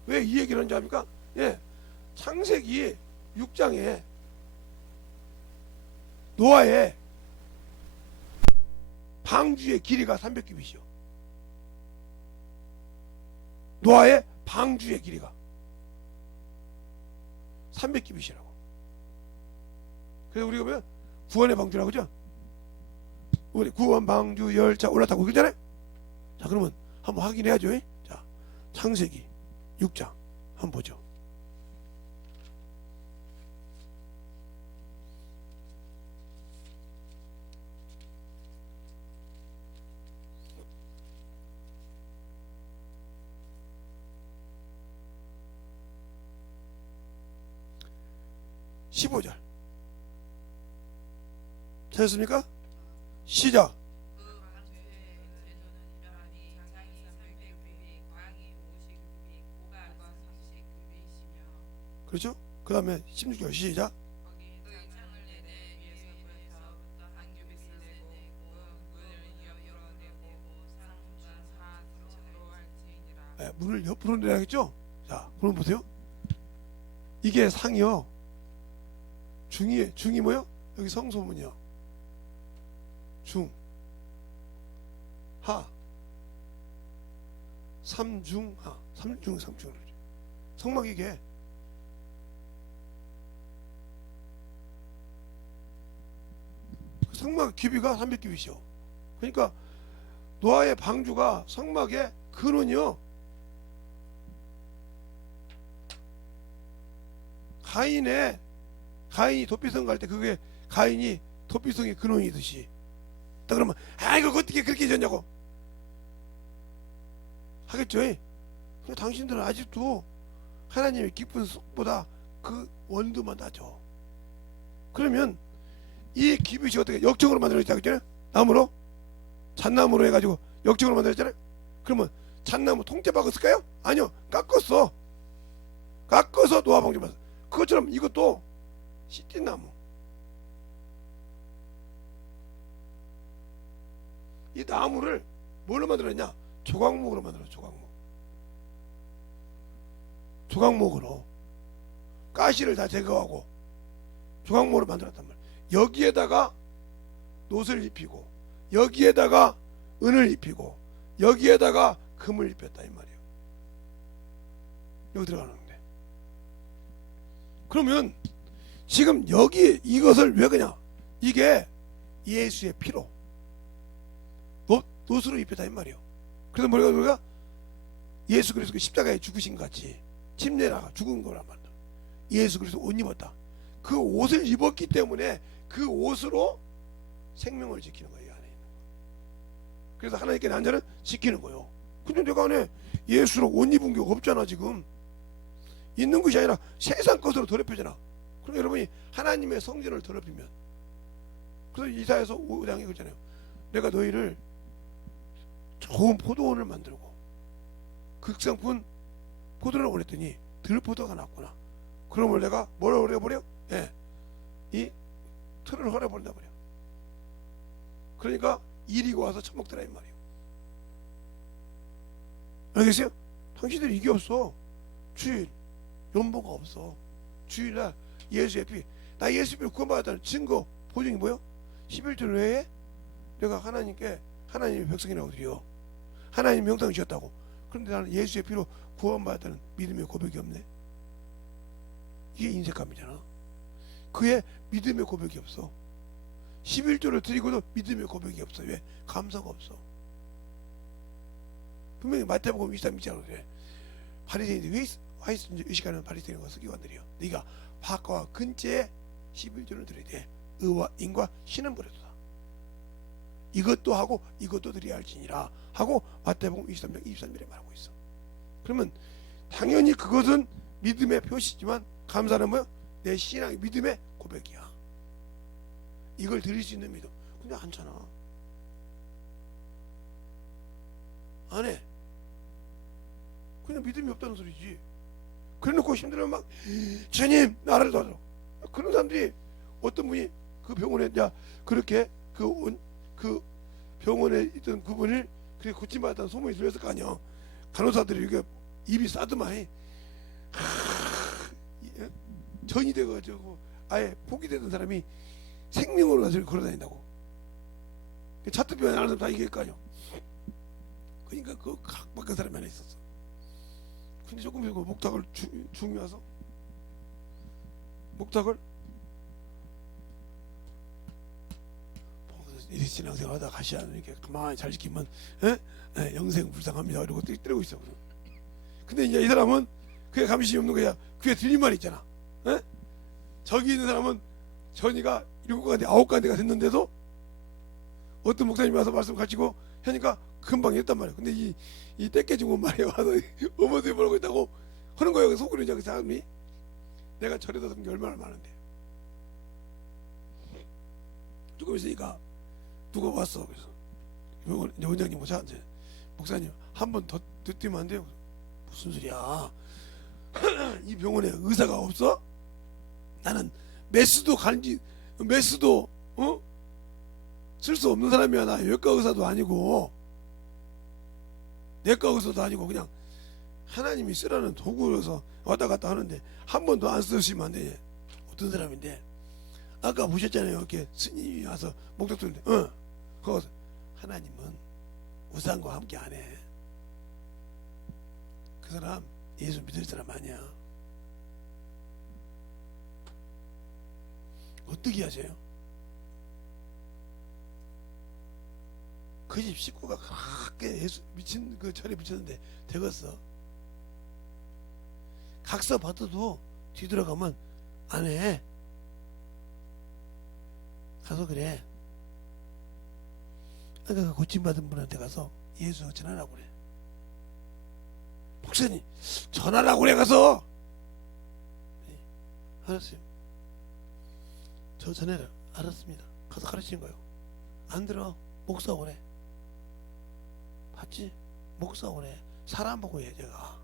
왜 이 얘기를 하는지 압니까? 예, 창세기 6장에 노아의 방주의 길이가 300규빗이요. 노아의 방주의 길이가 300규빗이라고. 그래서 우리가 보면 구원의 방주라고 그러죠. 우리 구원 방주 열차 올라타고 그러잖아요. 자 그러면 한번 확인해야죠. 자 창세기 6장 한번 보죠. (15절) 찾았습니까? 시작. 그렇죠? 그 다음에 16절 시작. 네, 문을 옆으로 내야겠죠? 자, 그럼 보세요. 이게 상이요. 중이 뭐요? 여기 성소문이요. 중, 하, 삼중하, 삼중. 성막 이게 성막 규비가 300규빗이요. 그러니까 노아의 방주가 성막의 근원이요. 가인이 도피성 갈 때 그게 가인이 도피성의 근원이듯이. 딱 그러면 이거 어떻게 그렇게 졌냐고 하겠죠. 근데 당신들은 아직도 하나님의 깊은 숲보다 그 원두만 나죠. 그러면 이 규빗이 어떻게 역적으로 만들어졌다고 했잖아요. 나무로 잣나무로 해가지고 역적으로 만들었잖아요. 그러면 잣나무 통째 박았을까요? 아니요, 깎아서 노아 방주 봤어. 그것처럼 이것도 시띠나무. 이 나무를 뭘로 만들었냐? 조각목으로 만들었어. 조각목으로 가시를 다 제거하고 조각목으로 만들었단 말이야. 여기에다가 놋을 입히고 여기에다가 은을 입히고 여기에다가 금을 입혔다 이 말이에요. 여기 들어가는데 그러면 지금 여기 이것을 왜 그냥 이게 예수의 피로 놋으로 입혔다 이 말이에요. 그래서 우리가 예수 그리스도 십자가에 죽으신 것 같이 침례라가 죽은 거란 말이야. 예수 그리스도 옷 입었다. 그 옷을 입었기 때문에 그 옷으로 생명을 지키는 거예요. 안에 있는 거. 그래서 하나님께 난 자는 지키는 거예요. 근데 내가 안에 예수로 옷 입은 게 없잖아. 지금 있는 것이 아니라 세상 것으로 더럽혀잖아. 그럼 여러분이 하나님의 성전을 더럽히면, 그래서 이사야서 5장에 그러잖아요. 내가 너희를 좋은 포도원을 만들고 극상품 포도를 원했더니 들포도가 났구나. 그러면 내가 뭐라 그래버려? 예, 이 틀을 헐어버린다 버려. 그러니까 이리고 와서 처먹더라 이 말이에요. 알겠어요? 당신들이 이게 없어. 주일 연보가 없어. 주일날 예수의 피, 나 예수의 피 구원받았다는 증거 보증이 뭐요? 11절 외에 내가 하나님께 하나님의 백성이라고 드려. 하나님 명탕 주셨다고. 그런데 나는 예수의 피로 구원받았다는 믿음의 고백이 없네. 이게 인색감이잖아. 그의 믿음의 고백이 없어. 11조를 드리고도 믿음의 고백이 없어. 왜? 감사가 없어. 분명히 마태복음 23장으로 그래. 바리새인들이 왜 의식하는 바리새인과 서기관들이요. 네가 화가와 근처에 11조를 드려야 돼. 의와 인과 신은 버렸다. 이것도 하고 이것도 드려야 할지니라 하고 마태복음 23장 23절에 말하고 있어. 그러면 당연히 그것은 믿음의 표시지만 감사는 뭐야? 내 신앙의 믿음의 고백이야. 이걸 드릴 수 있는 믿음. 근데 않잖아. 안 해. 그냥 믿음이 없다는 소리지. 그래놓고 힘들면 막 주님 나를 도와줘. 그런 사람들이 어떤 분이 그 병원에 야 그렇게 그 병원에 있던 그분을 그렇게 고침받았다는 소문이 들렸을 거 아니야. 간호사들이 이게 입이 싸더만 전이 돼가지고 아예 포기되던 사람이 생명으로 가서 걸어다닌다고. 차트병에 나는 사람 다 이길 거 아니야. 그러니까 그 각박한 사람이 하나 있었어. 근데 조금 그 목탁을 중이 와서 목탁을 이리 신앙생활하다 가시 않으니까 가만히 잘 지키면 영생 불쌍합니다 이러고 때리고 있어. 근데 이제 이 사람은 그게 감심이 없는 거야. 그게 들린 말이 있잖아. 저기 있는 사람은 전이가 7가지 9가지가 됐는데도 어떤 목사님이 와서 말씀 가르치고 하니까 금방 했단 말이야. 근데 이 떼깨진 것 말이야. 와서 어머니 뭐라고 있다고 하는 거야. 속으로 이제 그 사람이 내가 절에다 섬긴 게 얼마나 많은데. 조금 있으니까 누가 왔어. 그래서 원장님 모자 이제 목사님 한 번 더 뛰면 안 돼요. 무슨 소리야? 이 병원에 의사가 없어? 나는 메스도 쓸 수 없는 사람이야. 나 외과 의사도 아니고 내과 의사도 아니고 그냥 하나님이 쓰라는 도구로서 왔다 갔다 하는데 한 번도 안 쓰시면 안 돼. 어떤 사람인데 아까 보셨잖아요. 이렇게 스님이 와서 목탁 들는데 거기서 하나님은 우상과 함께 안 해. 그 사람 예수 믿을 사람 아니야. 어떻게 하세요? 그 집 식구가 그렇게 예수 미친 그 절에 미쳤는데 되겠어. 각서 받아도 뒤돌아가면 안 해. 가서 그래. 그러니까 고침받은 분한테 가서 예수 전하라고 그래. 목사님 전하라고 그래. 가서 네, 알았어요. 저 전해라. 알았습니다. 가서 가르치는 거예요. 안 들어. 목사 오래. 봤지? 목사 오래. 사람 보고 해. 제가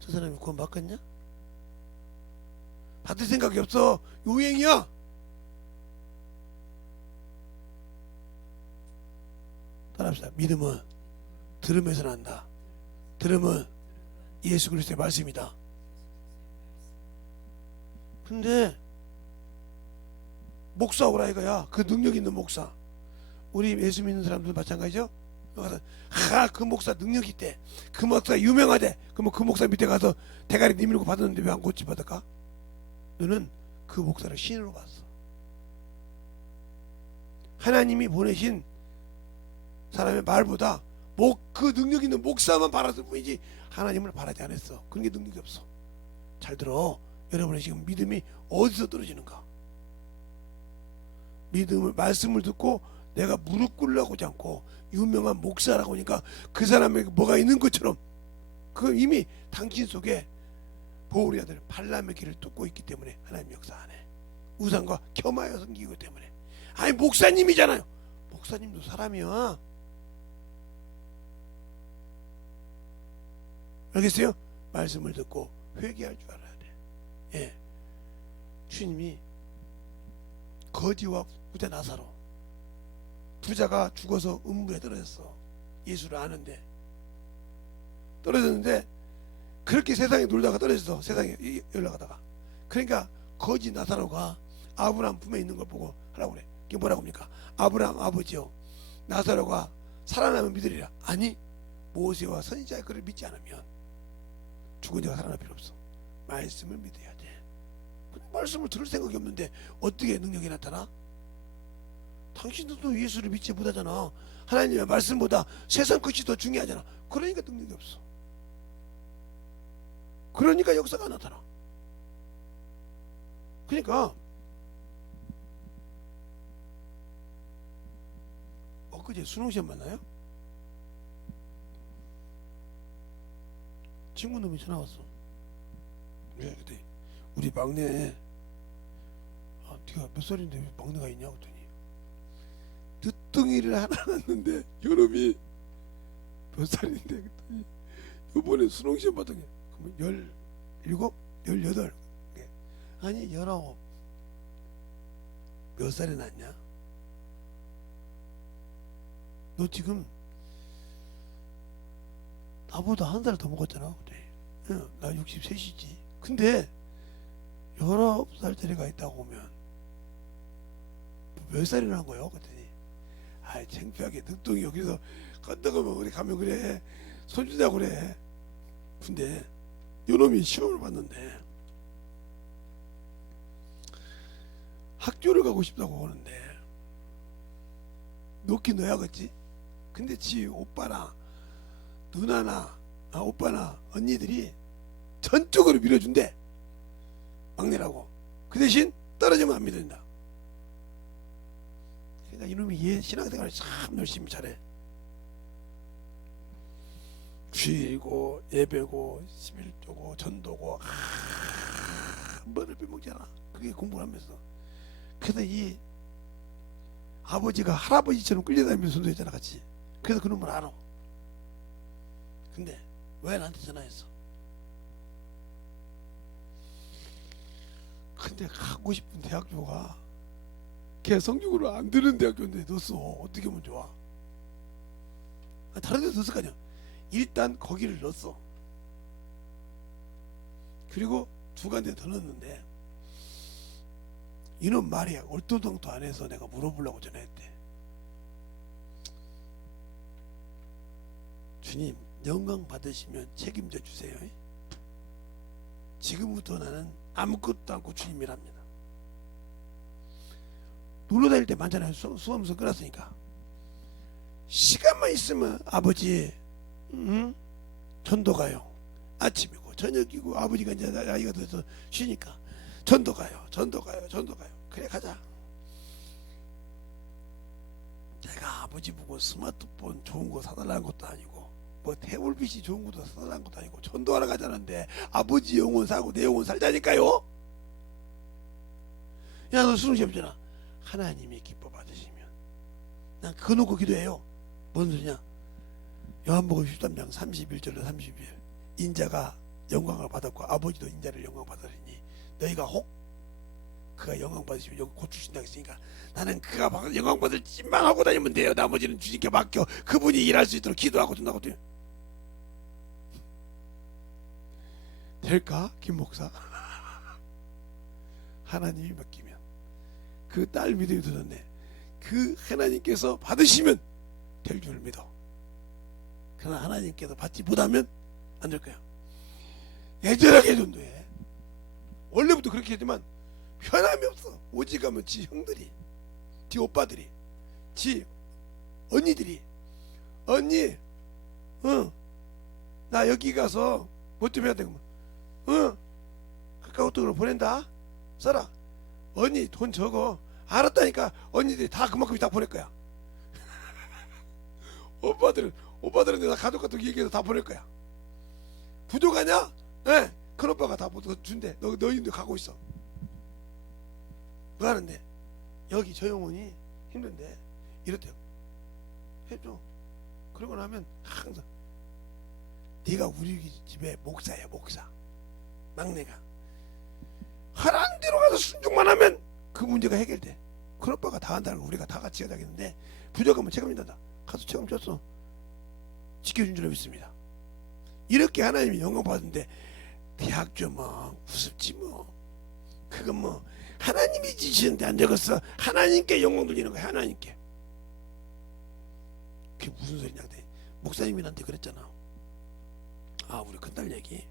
저 사람이 구원 받겠냐? 받을 생각이 없어. 유행이야. 따라합시다. 믿음은 들음에서 난다. 들음은 예수 그리스도의 말씀이다. 근데 목사 오라 이거야. 그 능력 있는 목사. 우리 예수 믿는 사람들 마찬가지죠. 그 목사 능력 있대. 그 목사 유명하대. 그러면 그 목사 밑에 가서 대가리 내밀고 받았는데 왜 안 고치 받을까? 너는 그 목사를 신으로 봤어. 하나님이 보내신 사람의 말보다 그 능력 있는 목사만 바랐을 뿐이지 하나님을 바라지 않았어. 그런 게 능력이 없어. 잘 들어. 여러분의 지금 믿음이 어디서 떨어지는가? 믿음을 말씀을 듣고 내가 무릎 꿇으려고 하지 않고 유명한 목사라고 하니까 그 사람에게 뭐가 있는 것처럼 그 이미 당신 속에 보울의 아들 발람의 길을 뚫고 있기 때문에 하나님 역사 안 해. 우상과 겸하여 섬기기 때문에. 아니 목사님이잖아요. 목사님도 사람이야. 알겠어요? 말씀을 듣고 회개할 줄 알아야 돼. 예. 주님이 거지와 부자 나사로, 부자가 죽어서 음부에 떨어졌어. 예수를 아는데 떨어졌는데 그렇게 세상에 놀다가 떨어졌어. 세상에 올라가다가. 그러니까 거지 나사로가 아브라함 품에 있는 걸 보고 하라고 그래. 그게 뭐라고 합니까? 아브라함 아버지요, 나사로가 살아나면 믿으리라. 아니, 모세와 선지자의 글을 믿지 않으면 죽은 자가 살아날 필요 없어. 말씀을 믿어야 돼. 말씀을 들을 생각이 없는데 어떻게 능력이 나타나? 당신들도 예수를 믿지 못하잖아. 하나님의 말씀보다 세상 것이 더 중요하잖아. 그러니까 능력이 없어. 그러니까 역사가 안 나타나. 그러니까 엊그제 수능시험 만나요? 친구놈이 전화 왔어. 왜 그때 우리 막내, 네가 몇 살인데 왜 막내가 있냐 그랬더니 늦둥이를 하나 낳았는데 요놈이 몇 살인데 그랬더니 요번에 수능시험 봤던 게 그러면 17? 18? 아니 19. 몇 살에 낳냐? 너 지금 나보다 한 살 더 먹었잖아. 그래. 나 63이지. 근데 19살짜리가 있다고 하면 몇 살이나 한 거예요? 그랬더니 아이 창피하게 늑둥이 여기서 건너가면 우리 가면 그래 손주자고 그래. 근데 요놈이 시험을 봤는데 학교를 가고 싶다고 하는데 놓긴 넣어야겠지. 근데 지 오빠나 누나나 오빠나 언니들이 전적으로 밀어준대. 막내라고. 그 대신 떨어지면 안 믿는다. 그러니까 이놈이 신앙생활을 참 열심히 잘해. 주일이고 예배고 11조고 전도고 한 번을 빼먹잖아. 그게 공부를 하면서. 그래서 이 아버지가 할아버지처럼 끌려다니면서 전도했잖아 같이. 그래서 그놈을 알아. 근데 왜 나한테 전화했어? 근데 가고 싶은 대학교가 걔 성적으로 안 되는 대학교인데 넣었어. 어떻게 하면 좋아? 다른 데 넣었을 거 아니야. 일단 거기를 넣었어. 그리고 두 군데 더 넣었는데 이놈 말이야 얼토당토 안 해서 내가 물어보려고 전화했대. 주님 영광 받으시면 책임져 주세요. 지금부터 나는 아무것도 않고 주님이랍니다. 놀러 다닐 때 많잖아요. 수험서 끊었으니까. 시간만 있으면 아버지 전도 가요. 아침이고 저녁이고 아버지가 이제 나이가 들어서 쉬니까 전도 가요. 그래 가자. 내가 아버지 보고 스마트폰 좋은 거 사달라는 것도 아니고 뭐 태블릿이 좋은 것도 사달라는 것도 아니고 전도하러 가자는데 아버지 영혼 사고 내 영혼 살자니까요. 야 너 수능 시험잖아. 하나님이 기뻐 받으시면 난 그거 놓고 기도해요. 뭔 소리냐? 요한복음 13장 31절로 32절 인자가 영광을 받았고 아버지도 인자를 영광 받으리니 너희가 혹 그가 영광 받으시면 여기 곧 주신다고 했으니까 나는 그가 영광 받을 짓만 하고 다니면 돼요. 나머지는 주님께 맡겨 그분이 일할 수 있도록 기도하고 준다고 돼요. 될까? 김 목사 하나님이 맡기면 그 딸 믿음이 들었네. 그 하나님께서 받으시면 될 줄 믿어. 그러나 하나님께서 받지 못하면 안 될 거야. 애절하게 전도해. 원래부터 그렇게 했지만 편함이 없어. 오직 가면 지 형들이, 지 오빠들이, 지 언니들이 언니 나 여기 가서 뭐 좀 해야 되고 카카오톡으로 보낸다. 써라. 언니 돈 적어. 알았다니까. 언니들이 다 그만큼 다 보낼 거야. 오빠들은 내가 카톡 얘기해서 다 보낼 거야. 부족하냐? 예. 큰 오빠가 다 준대. 너희들 가고 있어. 뭐 하는데? 여기 저 영혼이 힘든데 이렇대요. 해줘. 그러고 나면 항상 네가 우리 집에 목사야, 목사. 막내가 하라는 대로 가서 순종만 하면 그 문제가 해결돼. 큰 오빠가 다 한다는 거 우리가 다 같이 해야겠는데 부족하면 책임진다. 가서 책임졌어. 지켜준 줄 믿습니다. 이렇게 하나님이 영광 받은데 대학교 뭐 우습지 뭐. 그건 뭐 하나님이 지시는데 안 적었어. 하나님께 영광 돌리는 거야. 하나님께. 그게 무슨 소리냐. 목사님이 나한테 그랬잖아. 아, 우리 큰딸 얘기.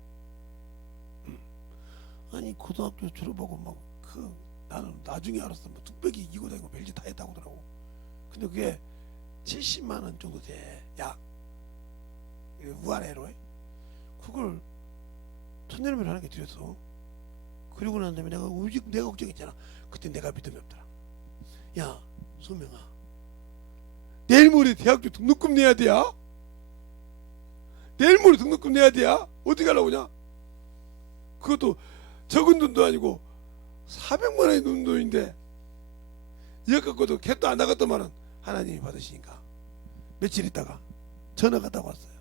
아니 고등학교 졸업하고 막 나는 나중에 알았어. 뭐 뚝배기 이고 다니고 별짓 다 했다고 하더라고. 근데 그게 70만 원 정도 돼. 약. 우아래로. 그걸 천년을 하는 게 드렸어. 그리고 난 다음에 내가 걱정했잖아. 그때 내가 믿음이 없더라. 야, 소명아. 내일 모레 대학교 등록금 내야 돼야? 내일 모레 등록금 내야 돼야? 어떻게 하려고냐? 그것도 적은 돈도 아니고 400만 원이 넘는 돈인데 이거 갖고도 갯도 안 나갔더만은 하나님이 받으시니까 며칠 있다가 전화가 딱 왔어요.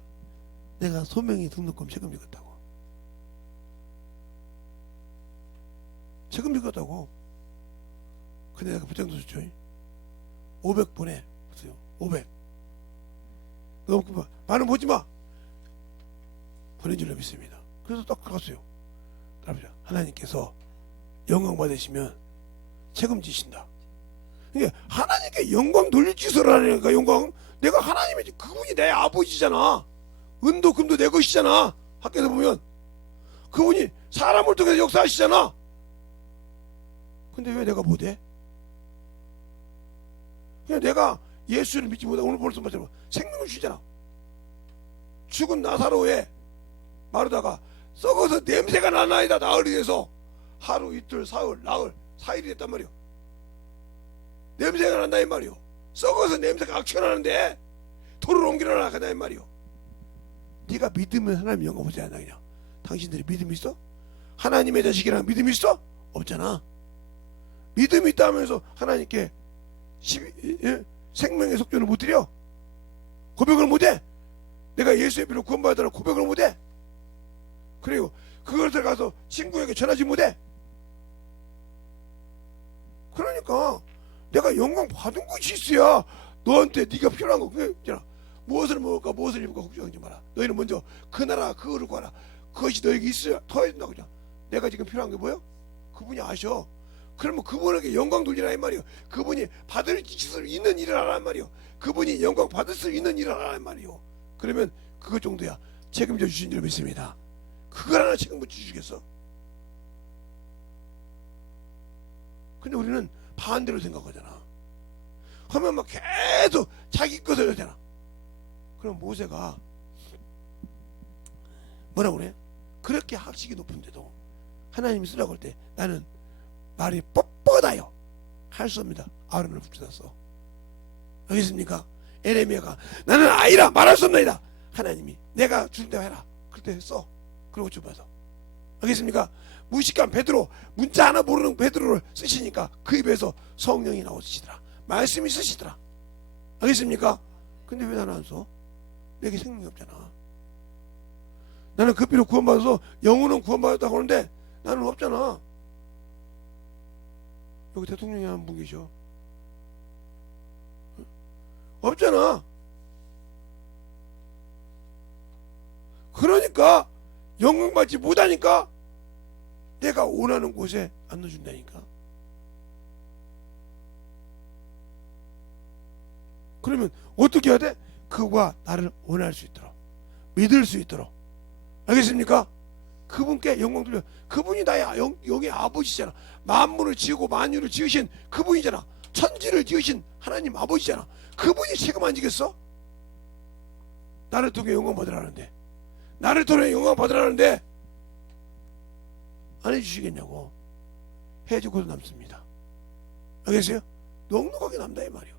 내가 소명이 등록금 책임지겠다고. 책임지겠다고. 근데 내가 부장도 줬죠. 500 보내. 500. 너무 많은 보지마. 보낸 줄로 믿습니다. 그래서 딱 갔어요. 하나님께서 영광 받으시면 책임지신다. 그러니까 하나님께 영광 돌릴 짓을 하니까 영광. 내가 하나님이지. 그분이 내 아버지잖아. 은도 금도 내 것이잖아. 학교에서 보면 그분이 사람을 통해서 역사하시잖아. 근데 왜 내가 못해? 그냥 내가 예수를 믿지 못하고 오늘 벌써 말처럼 생명을 쉬잖아. 죽은 나사로에 마르다가 썩어서 냄새가 나나이다. 나흘이 돼서 하루 이틀 사흘 나흘 4일이 됐단 말이오. 냄새가 난다 이 말이오. 썩어서 냄새가 악취나는데 돌을 옮기러 나가다 이 말이오. 네가 믿으면 하나님 영광 보지 않나. 그냥 당신들이 믿음이 있어? 하나님의 자식이라는 믿음이 있어? 없잖아. 믿음이 있다면서 하나님께 생명의 속죄를 못 드려? 고백을 못해? 내가 예수의 피로 구원받았다는 고백을 못해? 그리고 그걸 들어가서 친구에게 전하지 못해? 그러니까 내가 영광 받은 것이 있어야 너한테 네가 필요한 거 그게 있잖아. 무엇을 먹을까 무엇을 입을까 걱정하지 마라. 너희는 먼저 그 나라 그거를 구하라. 그것이 너에게 있어야 더해야 된다고. 내가 지금 필요한 게 뭐야? 그분이 아셔. 그러면 그분에게 영광 돌리라 이 말이요. 그분이 받을 수 있는 일을 하란 말이요. 그분이 영광 받을 수 있는 일을 하란 말이요. 그러면 그것 정도야 책임져 주신 줄 믿습니다. 그걸 하나 책임져 주시겠어? 근데 우리는 반대로 생각하잖아. 하면 막 계속 자기 것을 하잖아. 그럼 모세가 뭐라고 그래? 그렇게 학식이 높은데도 하나님이 쓰라고 할 때 나는 말이 뻣뻣하여 할 수 없습니다. 아론을 붙여놨어. 알겠습니까? 에레미야가 나는 아이라 말할 수 없나이다. 하나님이 내가 주는 대로 해라. 그때 했어. 그리고 주면서 알겠습니까? 무식한 베드로 문자 하나 모르는 베드로를 쓰시니까 그 입에서 성령이 나오시더라. 말씀이 쓰시더라. 알겠습니까? 근데 왜 나는 안 써? 내게 생명이 없잖아. 나는 그 피로 구원받아서 영혼은 구원받았다고 하는데 나는 없잖아. 여기 대통령이 한 분 계셔. 없잖아. 그러니까 영광 받지 못하니까 내가 원하는 곳에 안 넣어준다니까. 그러면 어떻게 해야 돼? 그와 나를 원할 수 있도록 믿을 수 있도록. 알겠습니까? 그분께 영광 돌려. 그분이 나의 영의 아버지잖아. 만물을 지으고 만유를 지으신 그분이잖아. 천지를 지으신 하나님 아버지잖아. 그분이 책임 안 지겠어? 나를 통해 영광 받으라는데 나를 통해 영광 받으라는데 안 해주시겠냐고. 해주고도 남습니다. 알겠어요? 넉넉하게 남다 이 말이요.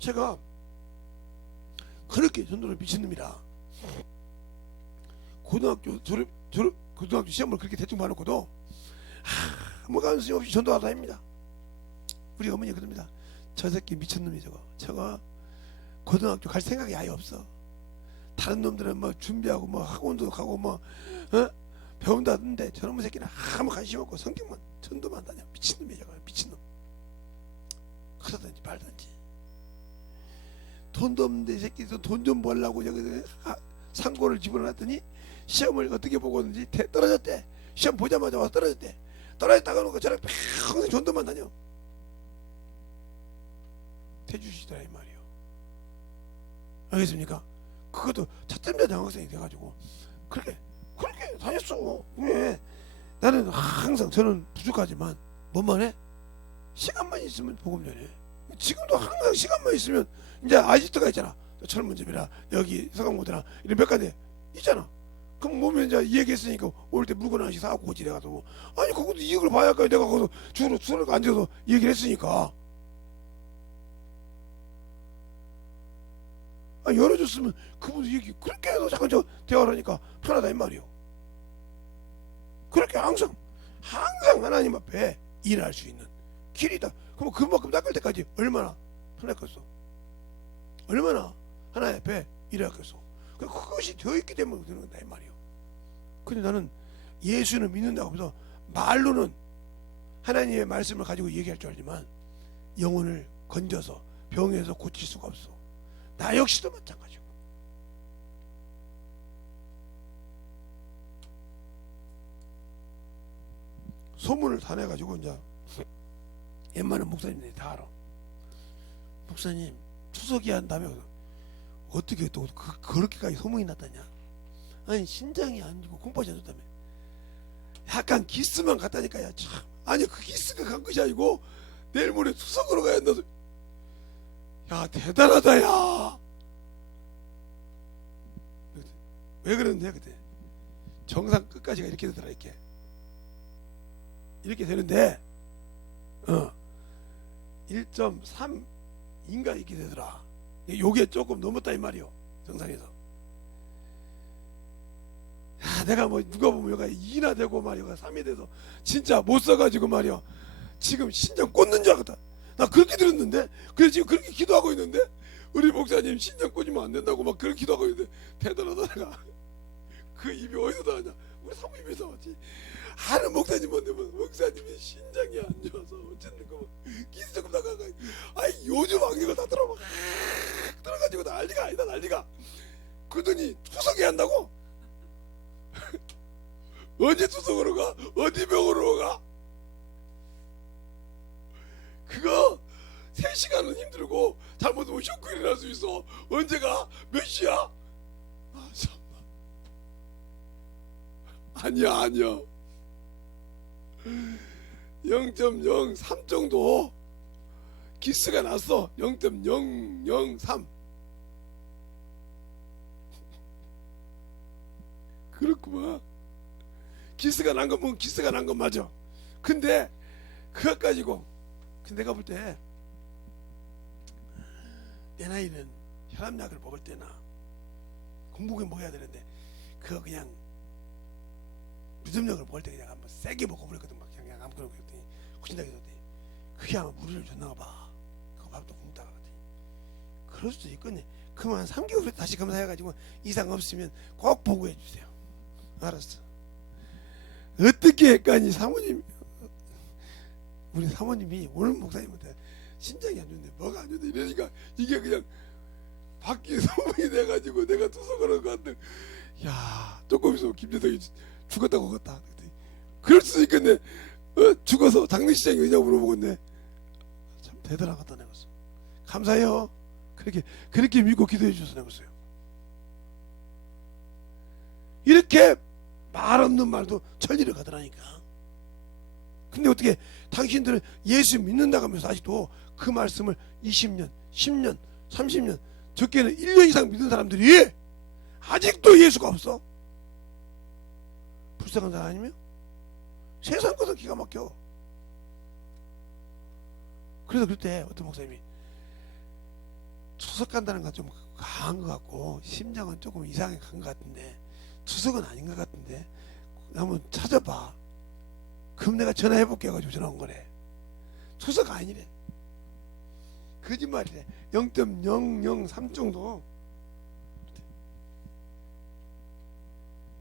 제가 그렇게 전도를 미친놈이라 고등학교 고등학교 시험을 그렇게 대충 봐놓고도 아무 가능성이 없이 전도하다 합니다. 우리 어머니가 그럽니다. 저 새끼 미친놈이 저거 고등학교 갈 생각이 아예 없어. 다른 놈들은 뭐 준비하고 뭐 학원도 가고 뭐 배운다 하던데 저놈의 새끼는 아무 관심 없고 성경만 전도만 다녀. 미친놈이야 저거. 미친놈. 그러든지 말든지. 돈도 없는데 이 새끼도 돈 좀 벌라고 저기 상고를 집어넣었더니 시험을 어떻게 보고 있는지 떨어졌대. 시험 보자마자 와서 떨어졌대. 떨어졌다가 놓고 저랑 평생 전도만 다녀. 해주시더라 이 말이요. 알겠습니까? 그것도 차점자 장학생이 돼가지고 그렇게 다녔어. 왜? 나는 항상 저는 부족하지만 뭐만 해? 시간만 있으면 복음 전해. 지금도 항상 시간만 있으면 이제 아지트가 있잖아. 철문점이나 여기 서강모대나 이런 몇 가지 있잖아. 그럼 몸에 이제 이 얘기했으니까 올 때 물건 하나씩 사갖고 오지 내가 또. 아니 그것도 이익을 봐야 할까. 내가 거기서 주로 앉아서 얘기를 했으니까. 열어줬으면 그분도 얘기 그렇게 해서 잠깐 저 대화를 하니까 편하다 이 말이요. 그렇게 항상 하나님 앞에 일할 수 있는 길이다. 그럼 그만큼 닦을 때까지 얼마나 편했겠어. 얼마나 하나님 앞에 일했겠어. 그것이 되어있기 때문에 그러는 거다 이 말이요. 근데 나는 예수는 믿는다고 해서 말로는 하나님의 말씀을 가지고 얘기할 줄 알지만 영혼을 건져서 병에서 고칠 수가 없어. 나 역시도 마찬가지고. 소문을 다 내가지고 이제 웬만한 목사님들이 다 알아. 목사님 추석이 한 다음에 어떻게 또 그렇게까지 소문이 났다냐. 아니 신장이 아니고 콩팥이 안 좋다며. 약간 기스만 갔다니까. 야 참. 아니 그 기스가 간 것이 아니고 내일 모레 추석으로 가야 한다. 야 대단하다 야. 왜 그러는데 그때 정상 끝까지가 이렇게 되더라. 이렇게 되는데 1.3인가 이렇게 되더라. 요게 조금 넘었다 이 말이요. 정상에서. 야 내가 뭐 누가 보면 여가 2나 되고 말이야 3이 돼서 진짜 못 써가지고 말이야 지금 신장 꽂는 줄 알았다. 나 그렇게 들었는데. 그래서 지금 그렇게 기도하고 있는데 우리 목사님 신장 꽂으면 안 된다고 막 그렇게 기도하고 있는데 대단하다. 내가 그 입이 어디서 나왔냐. 우리 사모님에서 나왔지. 하는 목사님한테 목사님이 신장이 안 좋아서 어쨌든 그 기스 조금 나가가. 아이 요즘 안경을 다 들어가지고 난리가 아니다 난리가. 그러더니 추석에 한다고? 언제 추석으로 가? 어디 병으로 가? 그거 3시간은 힘들고 잘못하면 쇼크 일어날 수 있어. 언제가? 몇 시야? 아 참나. 아니야 0.03 정도 기스가 났어. 0.003. 그렇구만. 기스가 난 건 기스가 난 건 맞아. 근데 그것 가지고 내가 볼 때 내 나이는 혈압약을 먹을 때나 공복에 먹어야 되는데 그거 그냥 무좀약을 먹을 때 그냥 한번 세게 먹어버렸거든. 막 그냥 아무거나 그랬더니 후진하게 됐더니 그게 아마 무리를 줬나 봐. 그거 밥도 굶다가 그랬더니 그럴 수도 있겠네. 그만 3개월 후에 다시 검사해가지고 이상 없으면 꼭 보고해 주세요. 알았어. 어떻게 했까니 사모님, 우리 사모님이 오늘 목사님한테 신장이 안 좋은데 뭐가 안 좋은데 이러니까 이게 그냥 밖에 소문이 돼가지고 내가 투석을 갔는데 야 조금 있으면 김재덕이 죽었다고 그랬다. 그럴 수도 있겠네. 죽어서 장례식장이 어디냐고 물어보겠네. 참 대단하다 내가. 감사해요. 그렇게 믿고 기도해 주셔서 내가. 이렇게 말 없는 말도 천리를 가더라니까. 근데 어떻게 당신들은 예수 믿는다고 하면서 아직도 그 말씀을 20년, 10년, 30년, 적게는 1년 이상 믿는 사람들이 아직도 예수가 없어? 불쌍한 사람 아니면 세상 것은 기가 막혀. 그래서 그때 어떤 목사님이 투석 간다는 건 좀 강한 것 같고 심장은 조금 이상하게 간 것 같은데 투석은 아닌 것 같은데 한번 찾아봐. 그럼 내가 전화해볼게 해가지고 전화 온 거래. 투석 아니래. 거짓말이래. 0.003 정도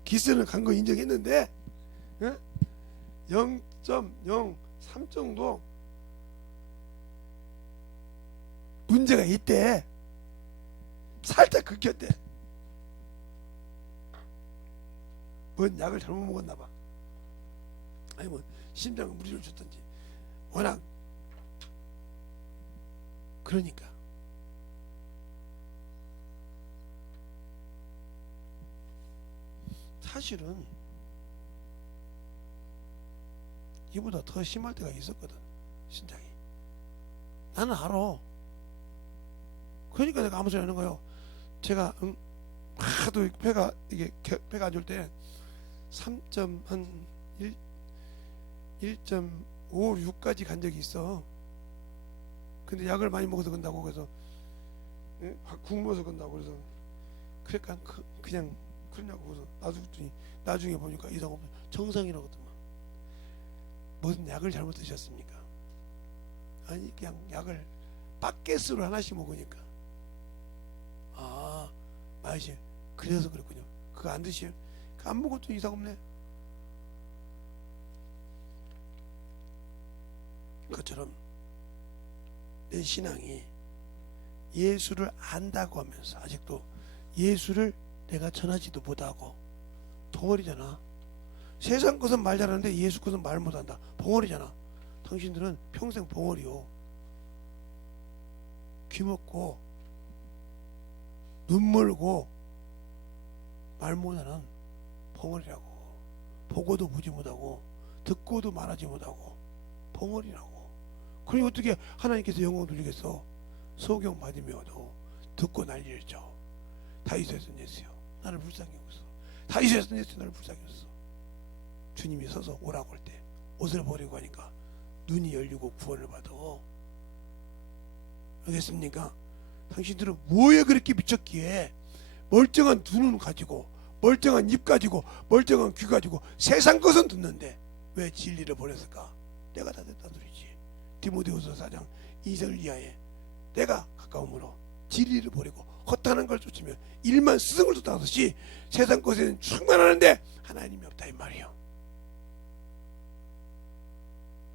기스는 간 거 인정했는데 0.03 정도 문제가 있대. 살짝 긁혔대. 뭔 약을 잘못 먹었나 봐. 아니 뭐 심장에 무리를 줬던지. 워낙 그러니까 사실은 이보다 더 심할 때가 있었거든. 신장이. 나는 알아. 그러니까 내가 아무 소리 하는 거예요. 제가 하도 배가 이게 배가 안 좋을 때 1.56까지 간 적이 있어. 근데 약을 많이 먹어서 건다고 그래서 굶어서 건다고 그래서 그러니까 그냥 그러냐고 그래서 나중에 보니까 이상 없어. 정상이라거든만. 무슨 약을 잘못 드셨습니까? 아니 그냥 약을 바켓으로 하나씩 먹으니까 맛이 그래서 그랬군요. 그거 안 드시면 안 먹어도 이상 없네. 그것처럼 내 신앙이 예수를 안다고 하면서 아직도 예수를 내가 전하지도 못하고 벙어리잖아. 세상 것은 말 잘하는데 예수 것은 말 못한다. 벙어리잖아. 당신들은 평생 벙어리요. 귀 먹고 눈 멀고 말 못하는 벙어리라고. 보고도 보지 못하고 듣고도 말하지 못하고 벙어리라고. 그러니 어떻게 하나님께서 영광 돌리겠어? 소경 받으며도 듣고 난리를 쳐. 다윗의 손 예수여 나를 불쌍히 여겼어. 다윗의 손 예수여 나를 불쌍히 여겼어. 주님이 서서 오라고 할 때 옷을 버리고 하니까 눈이 열리고 구원을 받아. 알겠습니까? 당신들은 뭐에 그렇게 미쳤기에 멀쩡한 눈은 가지고 멀쩡한 입 가지고 멀쩡한 귀 가지고 세상 것은 듣는데 왜 진리를 버렸을까? 내가 다 됐다는 소리지. 디모데후서 4장 2절 이하에 내가 가까움으로 진리를 버리고 헛하는 걸 쫓으며 일만 스승을 쫓아가듯이 세상 것에는 충만하는데 하나님이 없다 이 말이요.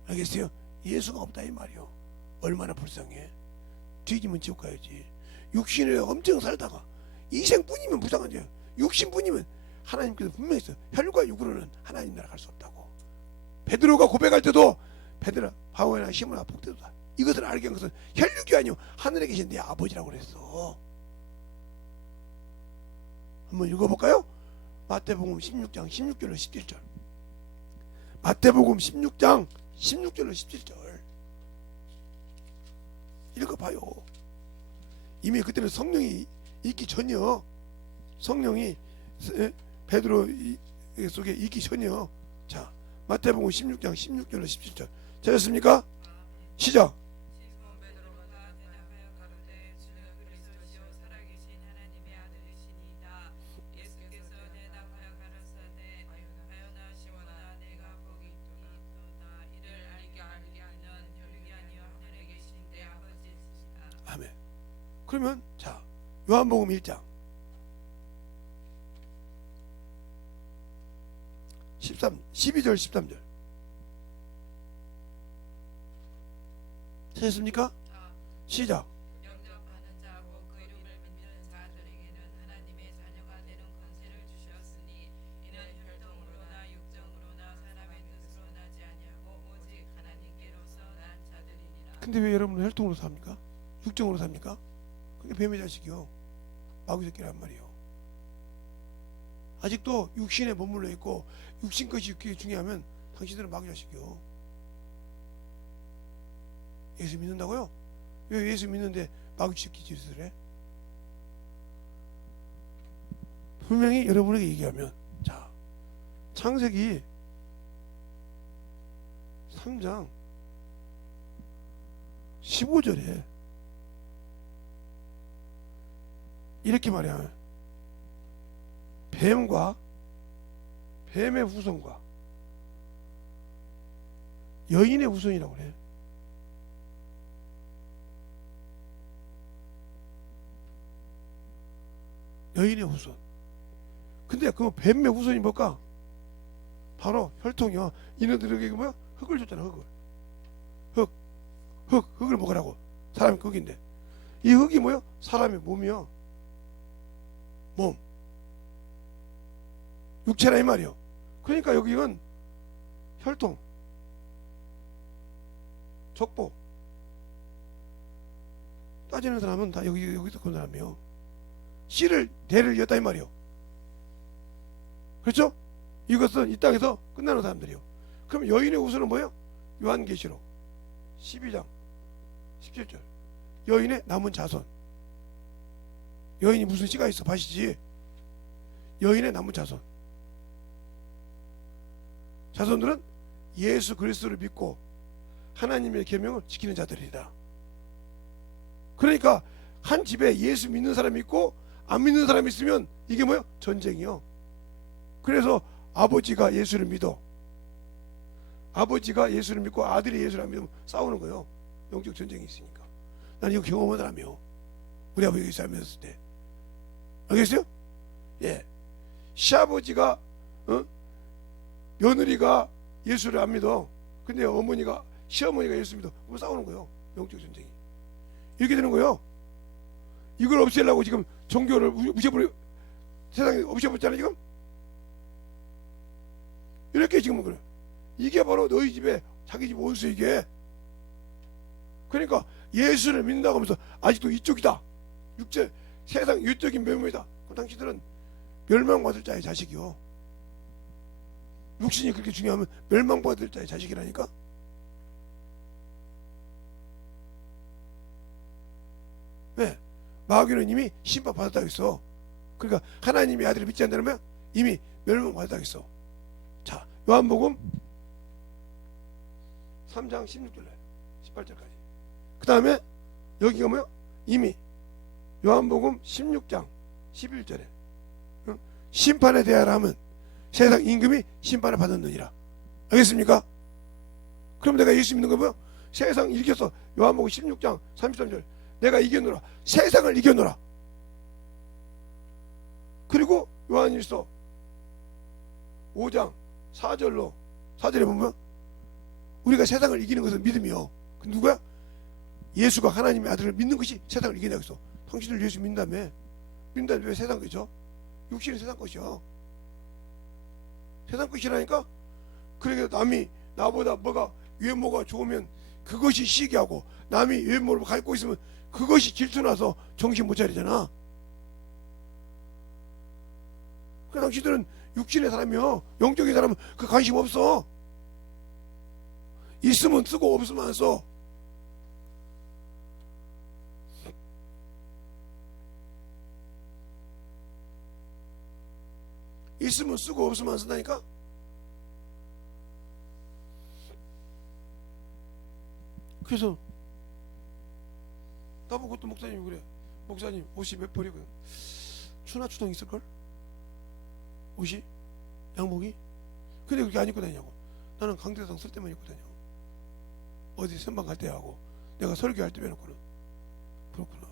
알겠어요? 예수가 없다 이 말이요. 얼마나 불쌍해. 뒤지면 지옥 가야지. 육신에 엄청 살다가 이생뿐이면 무상하죠. 육신뿐이면 하나님께서 분명히 있어요. 혈과 육으로는 하나님 나라 갈 수 없다고. 베드로가 고백할 때도 베드로 바오나 시몬아 복되도다. 이것을 알게 한 것은 혈육이 아니요 하늘에 계신 내 아버지라고 그랬어. 한번 읽어볼까요? 마태복음 16장 16절로 17절. 마태복음 16장 16절로 17절 읽어봐요. 이미 그때는 성령이 있기 전이요. 성령이 베드로 속에 있기 전이요. 자, 마태복음 16장 16절로 17절 찾았습니까? 시작. 시몬 베드로가 대답하여 가로되 주는 그리스도시요 살아계신 하나님의 아들이시니이다. 예수께서 대답하여 가라사대 가요나 시몬아 내가 거기 있도다. 이를 알게 하는 혈육이 아니요 하늘에 계신 내 아버지시다. 아멘. 그러면 자 요한복음 1장 12절 13절 찾았습니까? 시작. 영접하는 자고 그 이름을 믿는 자들에게는 하나님의 자녀가 되는 권세를 주셨으니 이는 혈통으로나 육정으로나 사람의 뜻으로 나지 아니하고 오직 하나님께로서 난 자들이니라. 근데 왜 여러분은 혈통으로 삽니까? 육정으로 삽니까? 그게 뱀의 자식이요. 마귀 새끼란 말이요. 아직도 육신에 머물러 있고 육신 것이 중요하면 당신들은 마귀 자식이요. 예수 믿는다고요? 왜 예수 믿는데 마귀 새끼 짓을 해? 분명히 여러분에게 얘기하면 자 창세기 3장 15절에 이렇게 말이야. 뱀의 후손과 여인의 후손이라고 그래. 여인의 후손. 근데 그 뱀의 후손이 뭘까? 바로 혈통이요. 이놈들에게 뭐야? 흙을 줬잖아. 흙을 먹으라고. 사람이 흙인데 이 흙이 뭐야? 사람의 몸이요. 몸, 육체라 이 말이요. 그러니까 여기는 혈통, 족보 따지는 사람은 다 여기서 그 사람이요. 씨를 대를 이었다 이 말이요. 그렇죠? 이것은 이 땅에서 끝나는 사람들이요. 그럼 여인의 후손은 뭐예요? 요한계시록 12장 17절. 여인의 남은 자손. 여인이 무슨 씨가 있어? 밭이지. 여인의 남은 자손. 자손들은 예수 그리스도를 믿고 하나님의 계명을 지키는 자들이다. 그러니까 한 집에 예수 믿는 사람이 있고 안 믿는 사람이 있으면 이게 뭐예요? 전쟁이요. 그래서 아버지가 예수를 믿어. 아버지가 예수를 믿고 아들이 예수를 안 믿으면 싸우는 거예요. 영적 전쟁이 있으니까. 난 이거 경험한 사람이요. 우리 아버지가 예수 안 믿었을 때. 알겠어요? 예. 시아버지가 며느리가 예수를 안 믿어. 근데 시어머니가 예수 믿어. 그럼 싸우는 거예요. 영적 전쟁이. 이렇게 되는 거예요. 이걸 없애려고 지금 종교를 세상에 없애버렸잖아요 지금. 이렇게 지금 그래. 이게 바로 너희 집에 자기 집 원수 이게. 그러니까 예수를 믿는다고 하면서 아직도 이쪽이다. 세상 유적인 면모이다. 그럼 당신들은 멸망받을 자의 자식이요. 육신이 그렇게 중요하면 멸망받을 자의 자식이라니까. 왜? 마귀는 이미 심판받았다고 했어. 그러니까 하나님의 아들을 믿지 않는다면 이미 멸망받았다고 했어. 자, 요한복음 3장 16절에 18절까지. 그 다음에 여기가 뭐요? 이미 요한복음 16장 11절에 심판에 대하라 하면 세상 임금이 심판을 받았느니라. 알겠습니까? 그럼 내가 예수 믿는 거 뭐야? 세상 이겼어. 요한복음 16장 33절. 내가 이겨노라. 세상을 이겨노라. 그리고 요한일서 5장 4절에 보면 우리가 세상을 이기는 것은 믿음이요. 그 누구야? 예수가 하나님의 아들을 믿는 것이 세상을 이긴다고 했어. 당신들 예수 믿는다며. 믿는다면 왜 세상 것이죠? 육신이 세상 것이야. 세상 것이라니까. 그러니까 남이 나보다 외모가 좋으면 그것이 시기하고 남이 외모를 갖고 있으면 그것이 질투나서 정신 못 차리잖아. 그 당신들은 육신의 사람이요. 영적인 사람은 그 관심 없어. 있으면 쓰고 없으면 안 써. 있으면 쓰고 없으면 안 쓴다니까. 그래서 나보고 또 목사님이 그래. 목사님 옷이 몇 벌이고요. 추나추동 있을걸? 옷이? 양복이? 근데 그렇게 안 입고 다니냐고. 나는 강대상 쓸 때만 입고 다녀. 어디 선방 갈 때 하고 내가 설교할 때 빼놓고는. 그렇구나.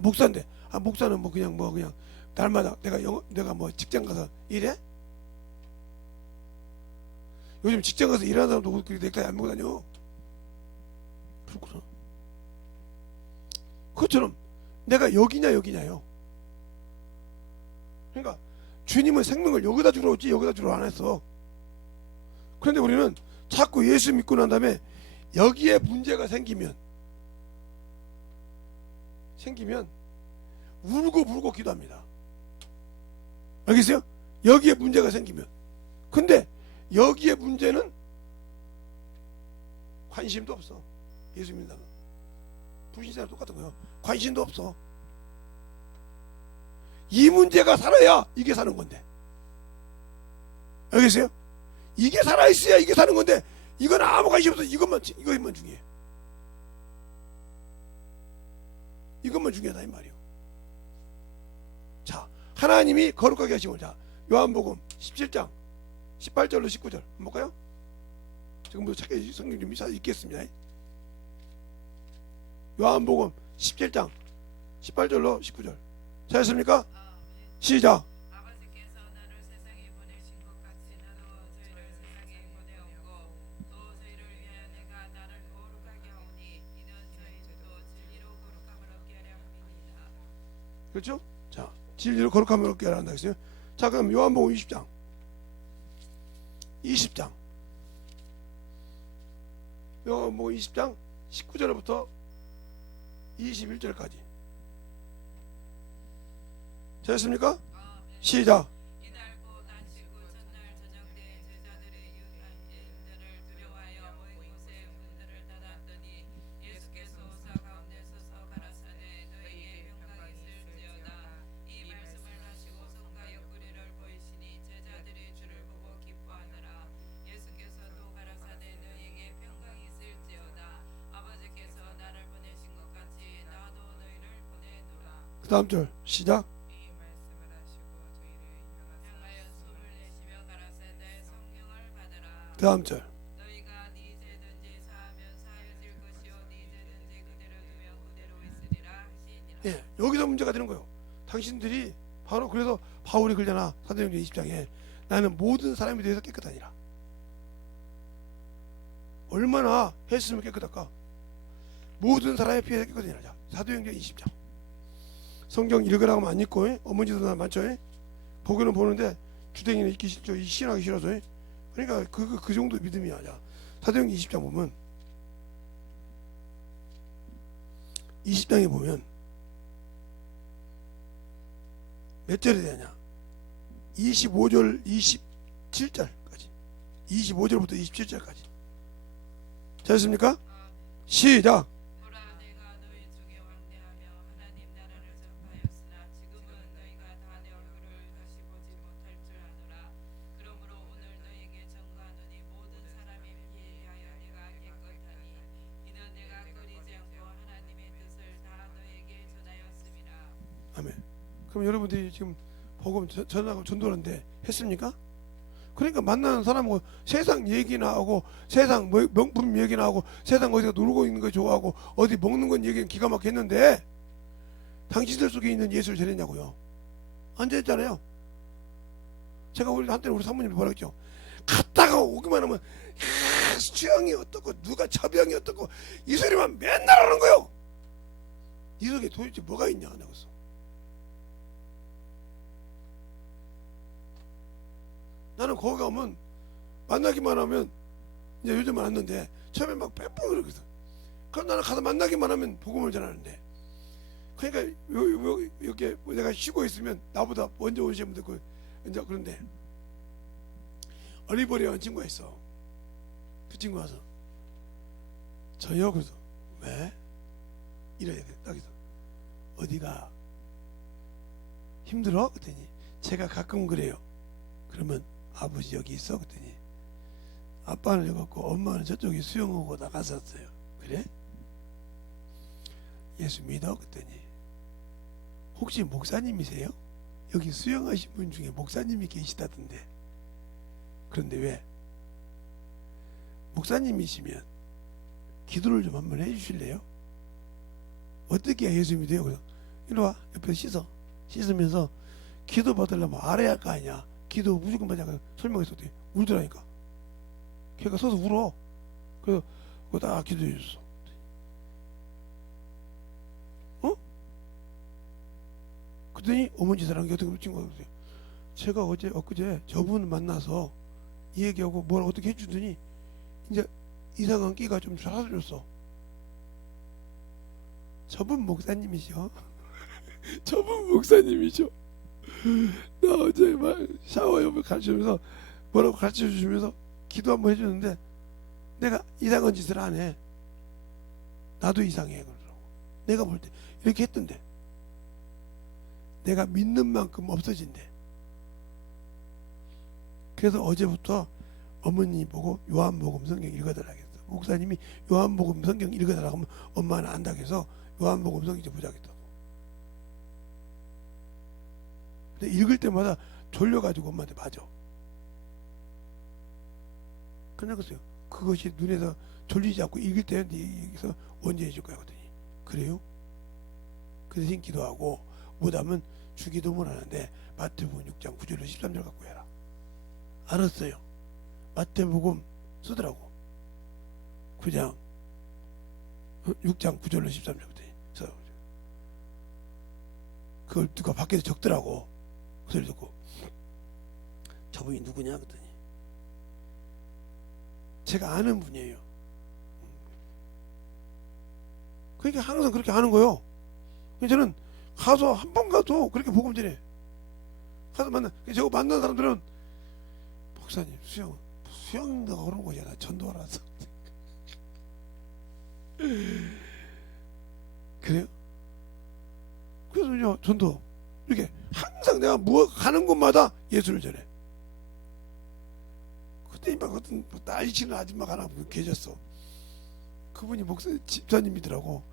목사인데 목사는 그냥 날마다 내가 직장 가서 일해? 요즘 직장 가서 일하는 사람도 그렇게 넥타이 안 메고 다녀. 그렇구나. 그것처럼 내가 여기냐요. 그러니까 주님은 생명을 여기다 주러 오지 여기다 주러 안 했어. 그런데 우리는 자꾸 예수 믿고 난 다음에 여기에 문제가 생기면 울고 기도합니다. 알겠어요? 여기에 문제가 생기면. 근데 여기에 문제는 관심도 없어. 예수 믿는다면 불신자랑 똑같은 거예요. 관심도 없어. 이 문제가 살아야 이게 사는 건데. 알겠어요? 이게 살아있어야 이게 사는 건데 이건 아무 관심 없어. 이것만 중요해. 이것만 중요하다 이 말이요. 자, 하나님이 거룩하게 하심을. 자, 요한복음 17장 18절로 19절 한번 볼까요? 지금부터 찾게 성경 좀 읽겠습니다. 요한복음 17장 18절로 19절 찾았습니까? 시작. 아버지께서 나를 세상에 보내신 것 같이 나도 저희를 세상에 보내었고 또 저희를 위하여 내가 나를 거룩하게 하오니 이는 저희도 진리로 거룩함을 얻게 하려 함이니이다. 그렇죠? 자, 진리로 거룩함을 얻게 한다 했어요. 자, 그럼 요한복음 20장 요한복음 20장 19절부터 21절까지 됐습니까? 시작. 이날 곧 안식구 첫날 저녁때 제자들이 유대인들을 두려워하여 모인 곳에 문들을 닫았더니 예수께서 오사 가운데 서서 가라사대 너희에게 평강이 있을지어다. 이 말씀을 하시고 성과 옆구리를 보이시니 제자들이 주를 보고 기뻐하더라. 예수께서 또 가라사대 너희에게 평강이 있을지어다. 아버지께서 나를 보내신 것 같이 나도 너희를 보내노라. 그 다음 절 시작. 이 말씀을 하시고 저희를 향하여 숨을 내쉬며 가라사대 성령을 받으라. 그 다음 절 너희가 네 죄든지 사하면 사하여질 것이요 네 죄든지 그대로 두면 그대로 있으리라 하시니라. 예, 여기서 문제가 되는 거예요. 당신들이 바로 그래서 바울이 그러잖아. 사도행전 20장에 나는 모든 사람에 대해서 깨끗하니라. 얼마나 했으면 깨끗할까? 모든 사람의 피해서 깨끗하니라. 자, 사도행전 20장 성경 읽으라고 하면 안 읽고 어머니도 나 많죠. 보기는 보는데 주댕이는 읽기 싫죠. 신하기 싫어서. 그러니까 그 정도 믿음이야. 자, 사도행전 20장 보면 20장에 보면 몇 절이 되냐? 25절 27절까지 25절부터 27절까지 됐습니까? 시작. 보라 내가 너희 중에 왕래하며 하나님 나라를 전파하였으나 지금은 너희가 다 내 얼굴을 다시 보지 못할 줄 아노라. 그러므로 오늘 너희에게 전가하노니 모든 사람에 비하여 내가 깨끗하니 이는 내가 꺼리지 않고 하나님의 뜻을 다 너희에게 전하였음이라. 아멘. 그럼 여러분들이 지금 복음 전하고 전도하는데 했습니까? 그러니까 만나는 사람하고 세상 얘기나 하고 세상 명품 얘기나 하고 세상 어디가 놀고 있는 거 좋아하고 어디 먹는 건 얘기는 기가 막혔는데 당신들 속에 있는 예수를 잘했냐고요. 안 됐잖아요. 제가 한때는 우리 사모님이 뭐라 했죠. 갔다가 오기만 하면 수영이 어떻고 누가 처병이 어떻고 이 소리만 맨날 하는 거요. 이 속에 도대체 뭐가 있냐 그랬어. 나는 거기 가면 만나기만 하면 이제 요즘 만났는데 처음에 막 빼빼 그러거든. 그럼 나는 가서 만나기만 하면 복음을 전하는데 그러니까 여기 내가 쉬고 있으면 나보다 먼저 오시는 분들 이제 그런데 어리버리한 친구가 있어. 그 친구 와서 저요 그래서 왜? 이래야 돼. 딱이서 어디가 힘들어? 그랬더니 제가 가끔 그래요. 그러면 아버지 여기 있어? 그랬더니 아빠는 여기 있고 엄마는 저쪽에 수영하고 나갔었어요. 그래? 예수 믿어? 그랬더니 혹시 목사님이세요? 여기 수영하신 분 중에 목사님이 계시다던데. 그런데 왜? 목사님이시면 기도를 좀 한번 해주실래요? 어떻게 해야 예수 믿어요? 그래서 이리 와 옆에 씻으면서 기도 받으려면 알아야 할 거 아니야. 기도 무조건 받냐고 설명했었더니 울더라니까. 걔가 서서 울어. 그래서 그거 다 기도해 줬어. 어? 그랬더니 어머니 사랑이 어떻게 묻힌 거야. 제가 엊그제 저분 만나서 이 얘기하고 뭘 어떻게 해주더니 이제 이상한 끼가 좀 사라졌어. 저분 목사님이죠. 저분 목사님이죠. 나 어제 막 샤워 옆에 가르쳐주면서 뭐라고 가르쳐주시면서 기도 한번 해주는데 내가 이상한 짓을 안 해. 나도 이상해 그러더라고. 내가 볼 때 이렇게 했던데 내가 믿는 만큼 없어진대. 그래서 어제부터 어머니 보고 요한복음 성경 읽어달라고 했어. 목사님이 요한복음 성경 읽어달라고 하면 엄마는 안다고 해서 요한복음 성경 좀 보자고 했다고. 근데 읽을 때마다 졸려가지고 엄마한테 맞아. 그래서 그것이 눈에서 졸리지 않고 읽을 때 여기서 원전해 줄 거야 하더니 그래요? 그 대신 기도하고 못하면 주기도문 하는데 마태복음 6장 9절로 13절 갖고 해라. 알았어요. 마태복음 쓰더라고. 9장 6장 9절로 13절부터 그걸 누가 밖에서 적더라고. 그 소리 듣고 저분이 누구냐 그랬더니 제가 아는 분이에요. 그러니까 항상 그렇게 하는 거요. 저는 가서 한 번 가도 그렇게 복음 전해. 가서 저거 만나는 사람들은 목사님 수영인가 그런 거잖아. 전도하러 왔어. 그래요? 그래서 전도 이렇게 항상 내가 가는 곳마다 예수를 전해. 그때 막 어떤 난리 치는 아줌마가 하나 계셨어. 그분이 집사님이더라고.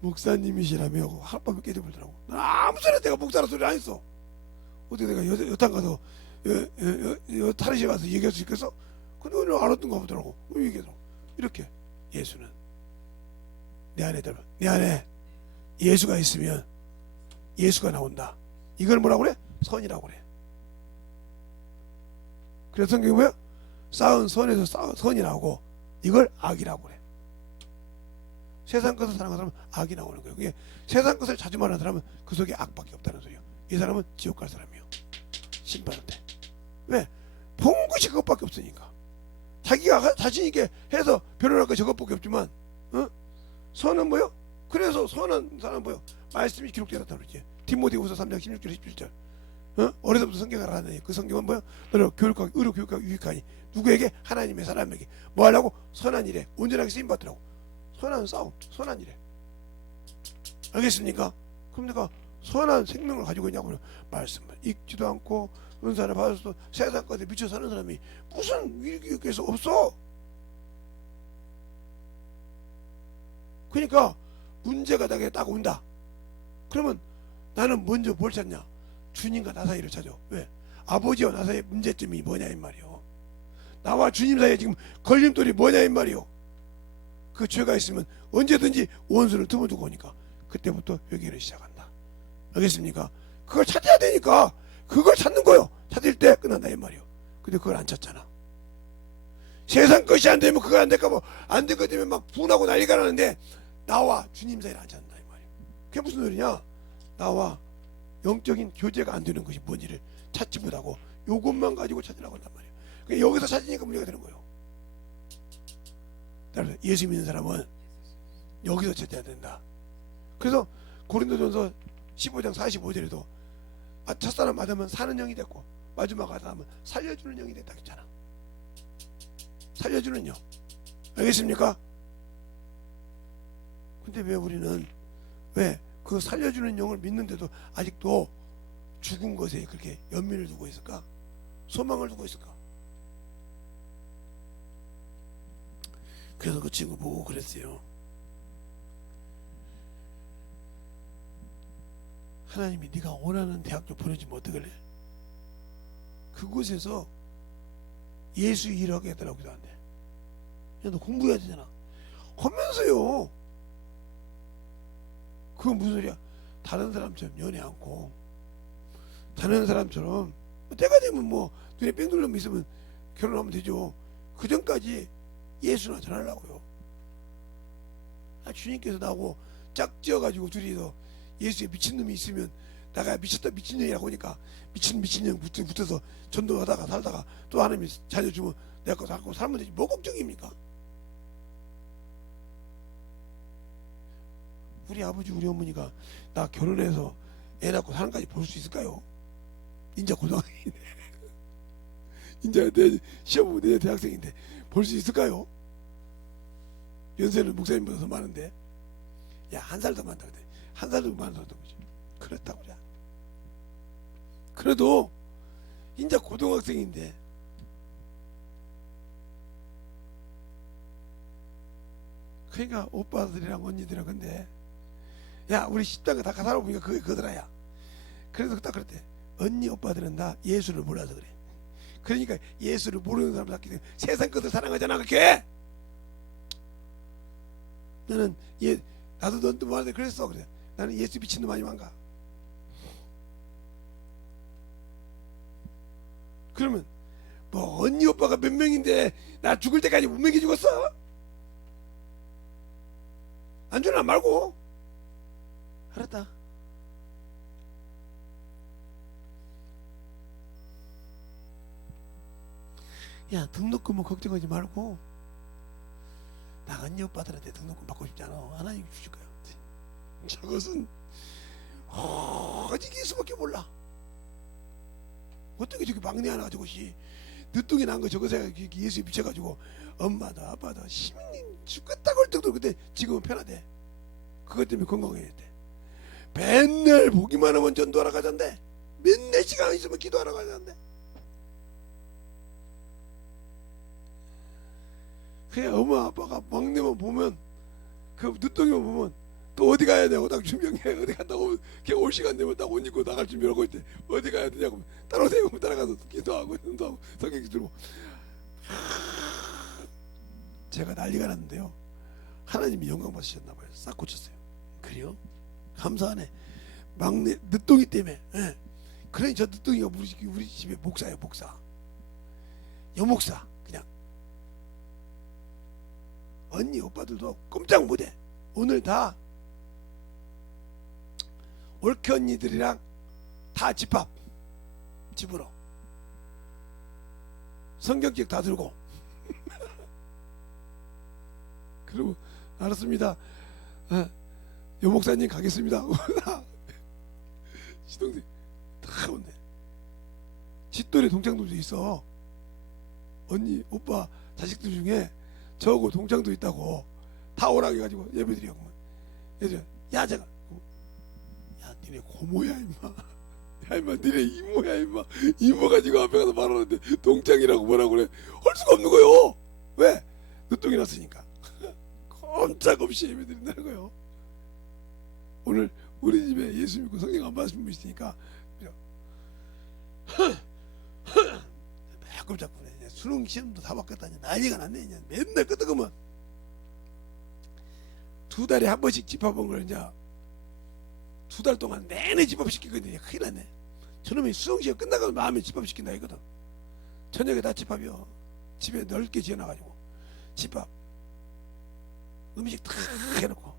목사님이시라며 하룻밤에 깨져버리더라고. 난 아무 소리 내가 목사라 소리 안 했어. 어떻게 내가 여탕 가서 탈의실 가서 얘기할 수 있겠어? 근데 오늘 알았던가 보더라고. 얘기하더라고. 이렇게 예수는 내 안에 예수가 있으면 예수가 나온다. 이걸 뭐라고 그래? 선이라고 그래. 그래서 성경이 뭐야? 쌓은 선에서 선이 나오고 이걸 악이라고 그래. 세상 것을 사랑하는 사람은 악이 나오는 거예요. 그게 세상 것을 자주 말하는 사람은 그 속에 악밖에 없다는 소리예요. 이 사람은 지옥 갈 사람이에요. 심판한테. 왜? 본 것이 그것밖에 없으니까. 자기가 자신 있게 해서 변론할 거 저것밖에 없지만 선은 뭐요? 그래서 선한 사람은 뭐요? 말씀이 기록되었다고 그러지. 디모데후서 3장 16절 17절. 어려서부터 성경을 알아내니 그 성경은 뭐요? 너를 교육하고 의로 교육하고 유익하니 누구에게? 하나님의 사람에게 뭐 하려고? 선한 일에 온전하게 쓰임받더라고. 선한 싸움, 선한 일에. 알겠습니까? 그럼 내가 선한 생명을 가지고 있냐고요. 말씀을 읽지도 않고 은사를 받아서 세상 것에 미쳐 사는 사람이 무슨 위기에서 없어. 그러니까 문제가 나게 딱 온다. 그러면 나는 먼저 뭘 찾냐? 주님과 나 사이를 찾아. 왜? 아버지와 나 사이의 문제점이 뭐냐 이 말이요. 나와 주님 사이에 지금 걸림돌이 뭐냐 이 말이요. 그 죄가 있으면 언제든지 원수를 틈어두고 오니까 그때부터 회개를 시작한다. 알겠습니까? 그걸 찾아야 되니까 그걸 찾는 거요. 찾을 때 끝난다 이 말이요. 근데 그걸 안 찾잖아. 세상 것이 안 되면 그거 안 될까 뭐 안 될 것 때문에 막 분하고 난리가 나는데 나와 주님 사이를 안 찾는다 이 말이요. 그게 무슨 소리냐? 나와 영적인 교제가 안 되는 것이 뭔지를 찾지 못하고 요것만 가지고 찾으라고 한단 말이에요. 그러니까 여기서 찾으니까 문제가 되는 거예요. 따라서 예수 믿는 사람은 여기서 찾아야 된다. 그래서 고린도전서 15장 45절에도 첫사람 맞으면 사는 영이 됐고 마지막 아담은 살려주는 영이 됐다 했잖아. 살려주는 영. 알겠습니까? 근데 왜 우리는 왜 그 살려주는 영을 믿는데도 아직도 죽은 것에 그렇게 연민을 두고 있을까? 소망을 두고 있을까? 그래서 그 친구 보고 그랬어요. 하나님이 네가 원하는 대학교 보내주면 어떡할래? 그곳에서 예수 일을 하게 해달라고도 안 돼. 야, 너 공부해야 되잖아. 하면서요. 그건 무슨 소리야? 다른 사람처럼 연애 않고 다른 사람처럼 때가 되면 뭐 눈에 뺑 돌려면 있으면 결혼하면 되죠. 그 전까지 예수나 전하려고요. 주님께서 나하고 짝지어가지고 둘이서 예수에 미친놈이 있으면 나가 미쳤다 미친년이라고 하니까 미친년 붙어서 전도하다가 살다가 또 하나님이 자녀 주면 내가 그거 갖고 살면 되지. 뭐 걱정입니까? 우리 아버지 우리 어머니가 나 결혼해서 애 낳고 사는 까지 볼 수 있을까요? 인제 고등학생인데 인제 내 시험 보면 내 대학생인데 볼 수 있을까요? 연세는 목사님보다 더 많은데 야 한 살 더 많다 그래. 한 살 더 많다 그러지. 그렇다고 그래. 그래도 인제 고등학생인데 그러니까 오빠들이랑 언니들이랑 근데 야 우리 십자가 다 살아보니까 그게 그더라야. 그래서 딱 그랬대. 언니 오빠들은 다 예수를 몰라서 그래. 그러니까 예수를 모르는 사람들 세상 것을 사랑하잖아. 그렇게 나는 나도 너한테 말하는데 그랬어. 그래 나는 예수 미친놈 아니면 안 가. 그러면 뭐 언니 오빠가 몇 명인데 나 죽을 때까지 못 먹여 죽었어? 안 주나 말고. 알았다. 야 등록금은 걱정하지 말고 나 언니 오빠들한테 등록금 받고 싶지 않아. 하나님 주실 거야. 저것은 오직 예수밖에 몰라. 어떻게 저기 막내 하나 가지고 늦둥이 난 거 저것에 예수에 미쳐가지고 엄마도 아빠도 힘이 죽겠다고 할 정도로. 근데 지금은 편하대. 그것 때문에 건강해졌대. 맨날 보기만 하면 전도하러 가던데 맨날 시간 있으면 기도하러 가던데. 그냥 엄마 아빠가 막내만 보면 그 늦둥이만 보면 또 어디 가야 되고 딱 준비해. 어디 갔다 오면 걔 올 시간 되면 딱 옷 입고 나갈 준비하고 있대. 어디 가야 되냐고 따라오세요. 따라가서 기도하고 전도하고 성경 들고. 제가 난리가 났는데요. 하나님이 영광 받으셨나 봐요. 싹 고쳤어요. 그래요? 감사하네. 막내 늦둥이 때문에. 예. 그러니 저 늦둥이가 우리 집에 목사예요. 목사. 여목사. 그냥 언니 오빠들도 꼼짝 못해. 오늘 다 올케 언니들이랑 다 집합. 집으로 성경책 다 들고 그리고 알았습니다. 여목사님 가겠습니다. 시동생 다 온대. 집돌이 동창들도 있어. 언니 오빠 자식들 중에 저하고 동창도 있다고 다 오라고 해가지고 예배드리고. 야 제가 야 니네 고모야 임마. 야 임마 니네 이모야 임마. 이모 가지고 앞에 가서 말하는데 동창이라고 뭐라고 그래. 할 수가 없는 거요. 왜? 늦둥이 났으니까. 꼼짝없이 예배드린다는 거예요. 오늘 우리 집에 예수 믿고 성경 안 받으신 분 있으니까 꼼짝꾸네. 수능 시험도 다 받겠다니 난리가 났네. 이제 맨날 끄떡으면 2달에 한 번씩 집합한 걸 이제 2달 동안 내내 집합시키거든요. 큰일 났네. 저놈이 수능시험 끝나고 마음에 집합시킨다 했거든. 저녁에 다 집합이요. 집에 넓게 지어놔가지고 집합 음식 다 해놓고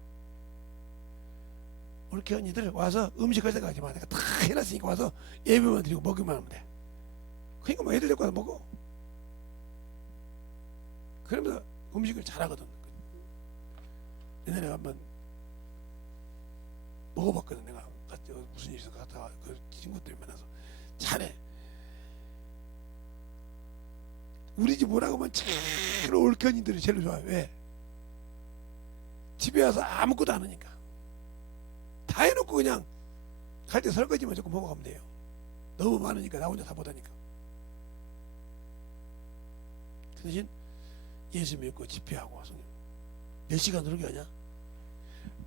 올케 언니들 와서 음식 할 생각하지 마. 내가 다 해놨으니까 와서 예배만 드리고 먹기만 하면 돼. 그러니까 뭐 애들 데리고 와서 먹어. 그러면서 음식을 잘하거든. 옛날에 한번 먹어봤거든. 내가 무슨 일이 있어 갔다가 그 친구들 만나서 잘해. 우리 집 오라고 하면 참 올케 언니들이 제일 좋아요. 왜? 집에 와서 아무것도 안 하니까 다 해놓고 그냥 갈 때 설거지만 조금 먹어가면 돼요. 너무 많으니까 나 혼자 다 못하니까. 그 대신 예수 믿고 집회하고 몇 시간 설교하냐?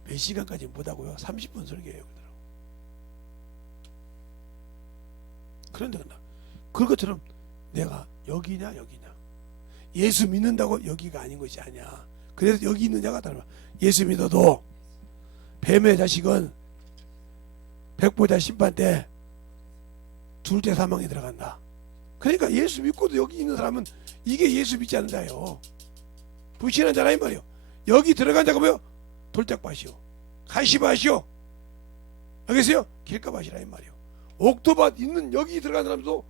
몇 시간까지 못하고요. 30분 설교해요. 그런데 그것처럼 내가 여기냐 예수 믿는다고 여기가 아닌 것이 아니야. 그래서 여기 있는 자가 다르다. 예수 믿어도 뱀의 자식은 백보자 심판 때 둘째 사망에 들어간다. 그러니까 예수 믿고도 여기 있는 사람은 이게 예수 믿지 않는 자예요. 불신한 자라 이 말이요. 여기 들어간 자가 뭐요? 돌짝밭이요, 가시밭이요. 알겠어요? 길가밭이라 이 말이요. 옥토밭 있는 여기 들어간 사람도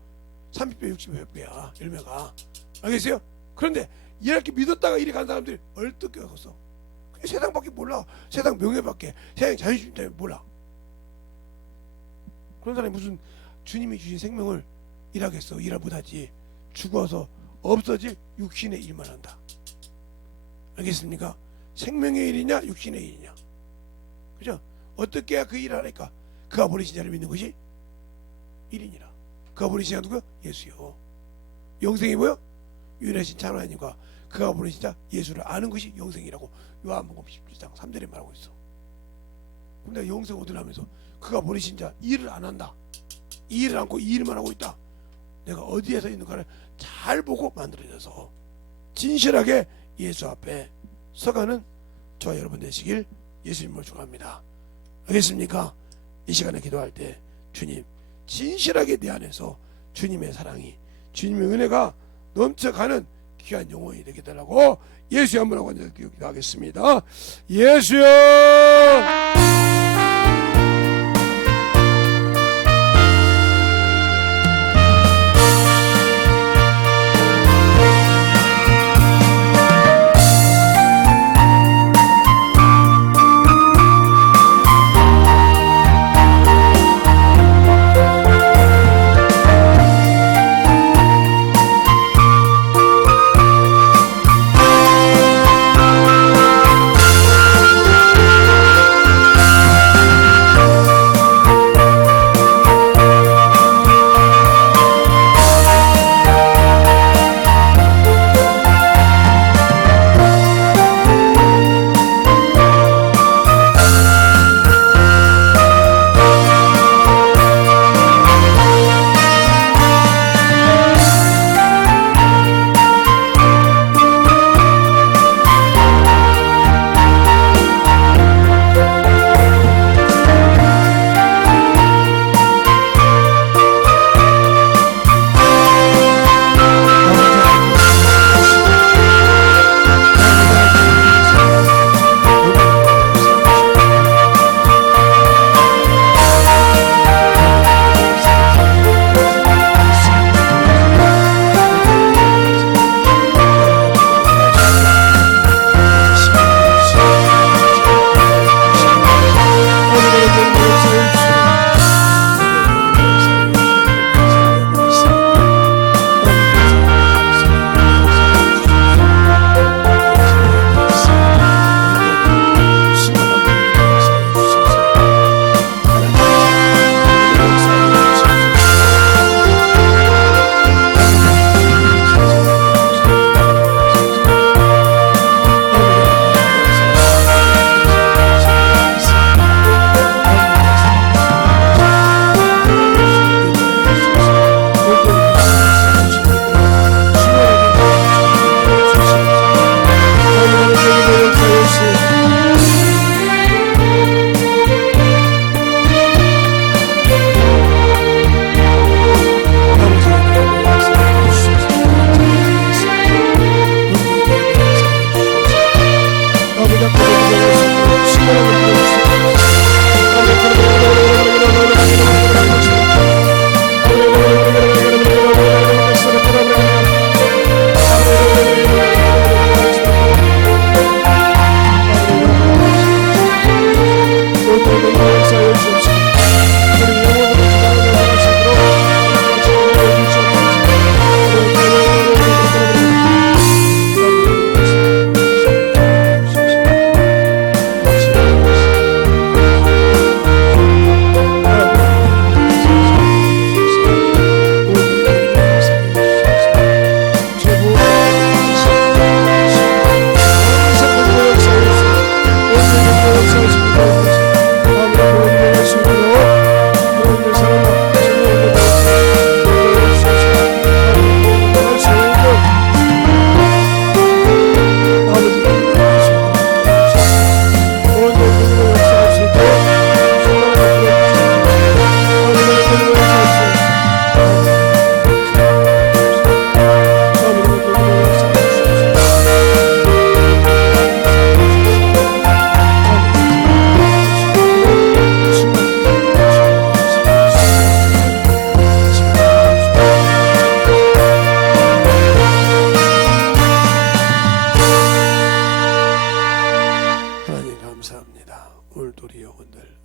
30배 60배 100배야 열매가. 알겠어요? 그런데 이렇게 믿었다가 이리 간 사람들이 얼뜻 겪었어. 세상밖에 몰라. 세상 명예밖에, 세상 자존심 때문에 몰라. 그런 사람이 무슨 주님이 주신 생명을 일하겠어. 일을 못하지. 죽어서 없어질 육신의 일만 한다. 알겠습니까? 생명의 일이냐 육신의 일이냐. 그죠? 어떻게 해야 그 일을 하니까 그가 보내신 자를 믿는 것이 일이니라. 그가 보내신 자가 누구야? 예수요. 영생이 뭐요? 유일하신 참 하나님과 그가 보내시자 예수를 아는 것이 영생이라고 요한복음 17장 3절에 말하고 있어. 그럼 내가 영생 얻으려면서 그가 보내신 자 일을 안 한다, 이 일을 않고 이 일만 하고 있다, 내가 어디에서 있는가를 잘 보고 만들어져서 진실하게 예수 앞에 서가는 저와 여러분 되시길 예수님을 축원합니다. 알겠습니까? 이 시간에 기도할 때 주님, 진실하게 내 안에서 주님의 사랑이, 주님의 은혜가 넘쳐가는 귀한 영혼이 되게 달라고 예수의 한번 하고 기도하겠습니다. 예수여.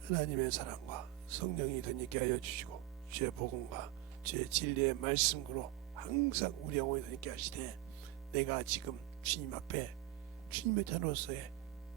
하나님의 사랑과 성령이 덧입게 하여 주시고 주의 복음과 주의 진리의 말씀으로 항상 우리 영혼에 덧입게 하시되 내가 지금 주님 앞에 주님의 자로서의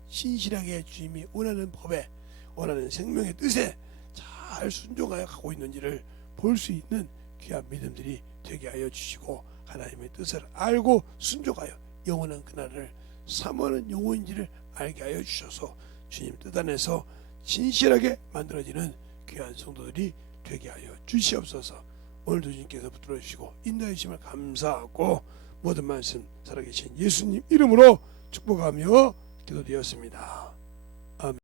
신실하게 주님이 원하는 법에 원하는 생명의 뜻에 잘 순종하여 가고 있는지를 볼 수 있는 귀한 믿음들이 되게 하여 주시고 하나님의 뜻을 알고 순종하여 영원한 그날을 사모하는 영혼인지를 알게 하여 주셔서 주님 뜻 안에서 진실하게 만들어지는 귀한 성도들이 되게 하여 주시옵소서. 오늘도 주님께서 붙들어 주시고 인도해 주심을 감사하고 모든 말씀 살아계신 예수님 이름으로 축복하며 기도드렸습니다.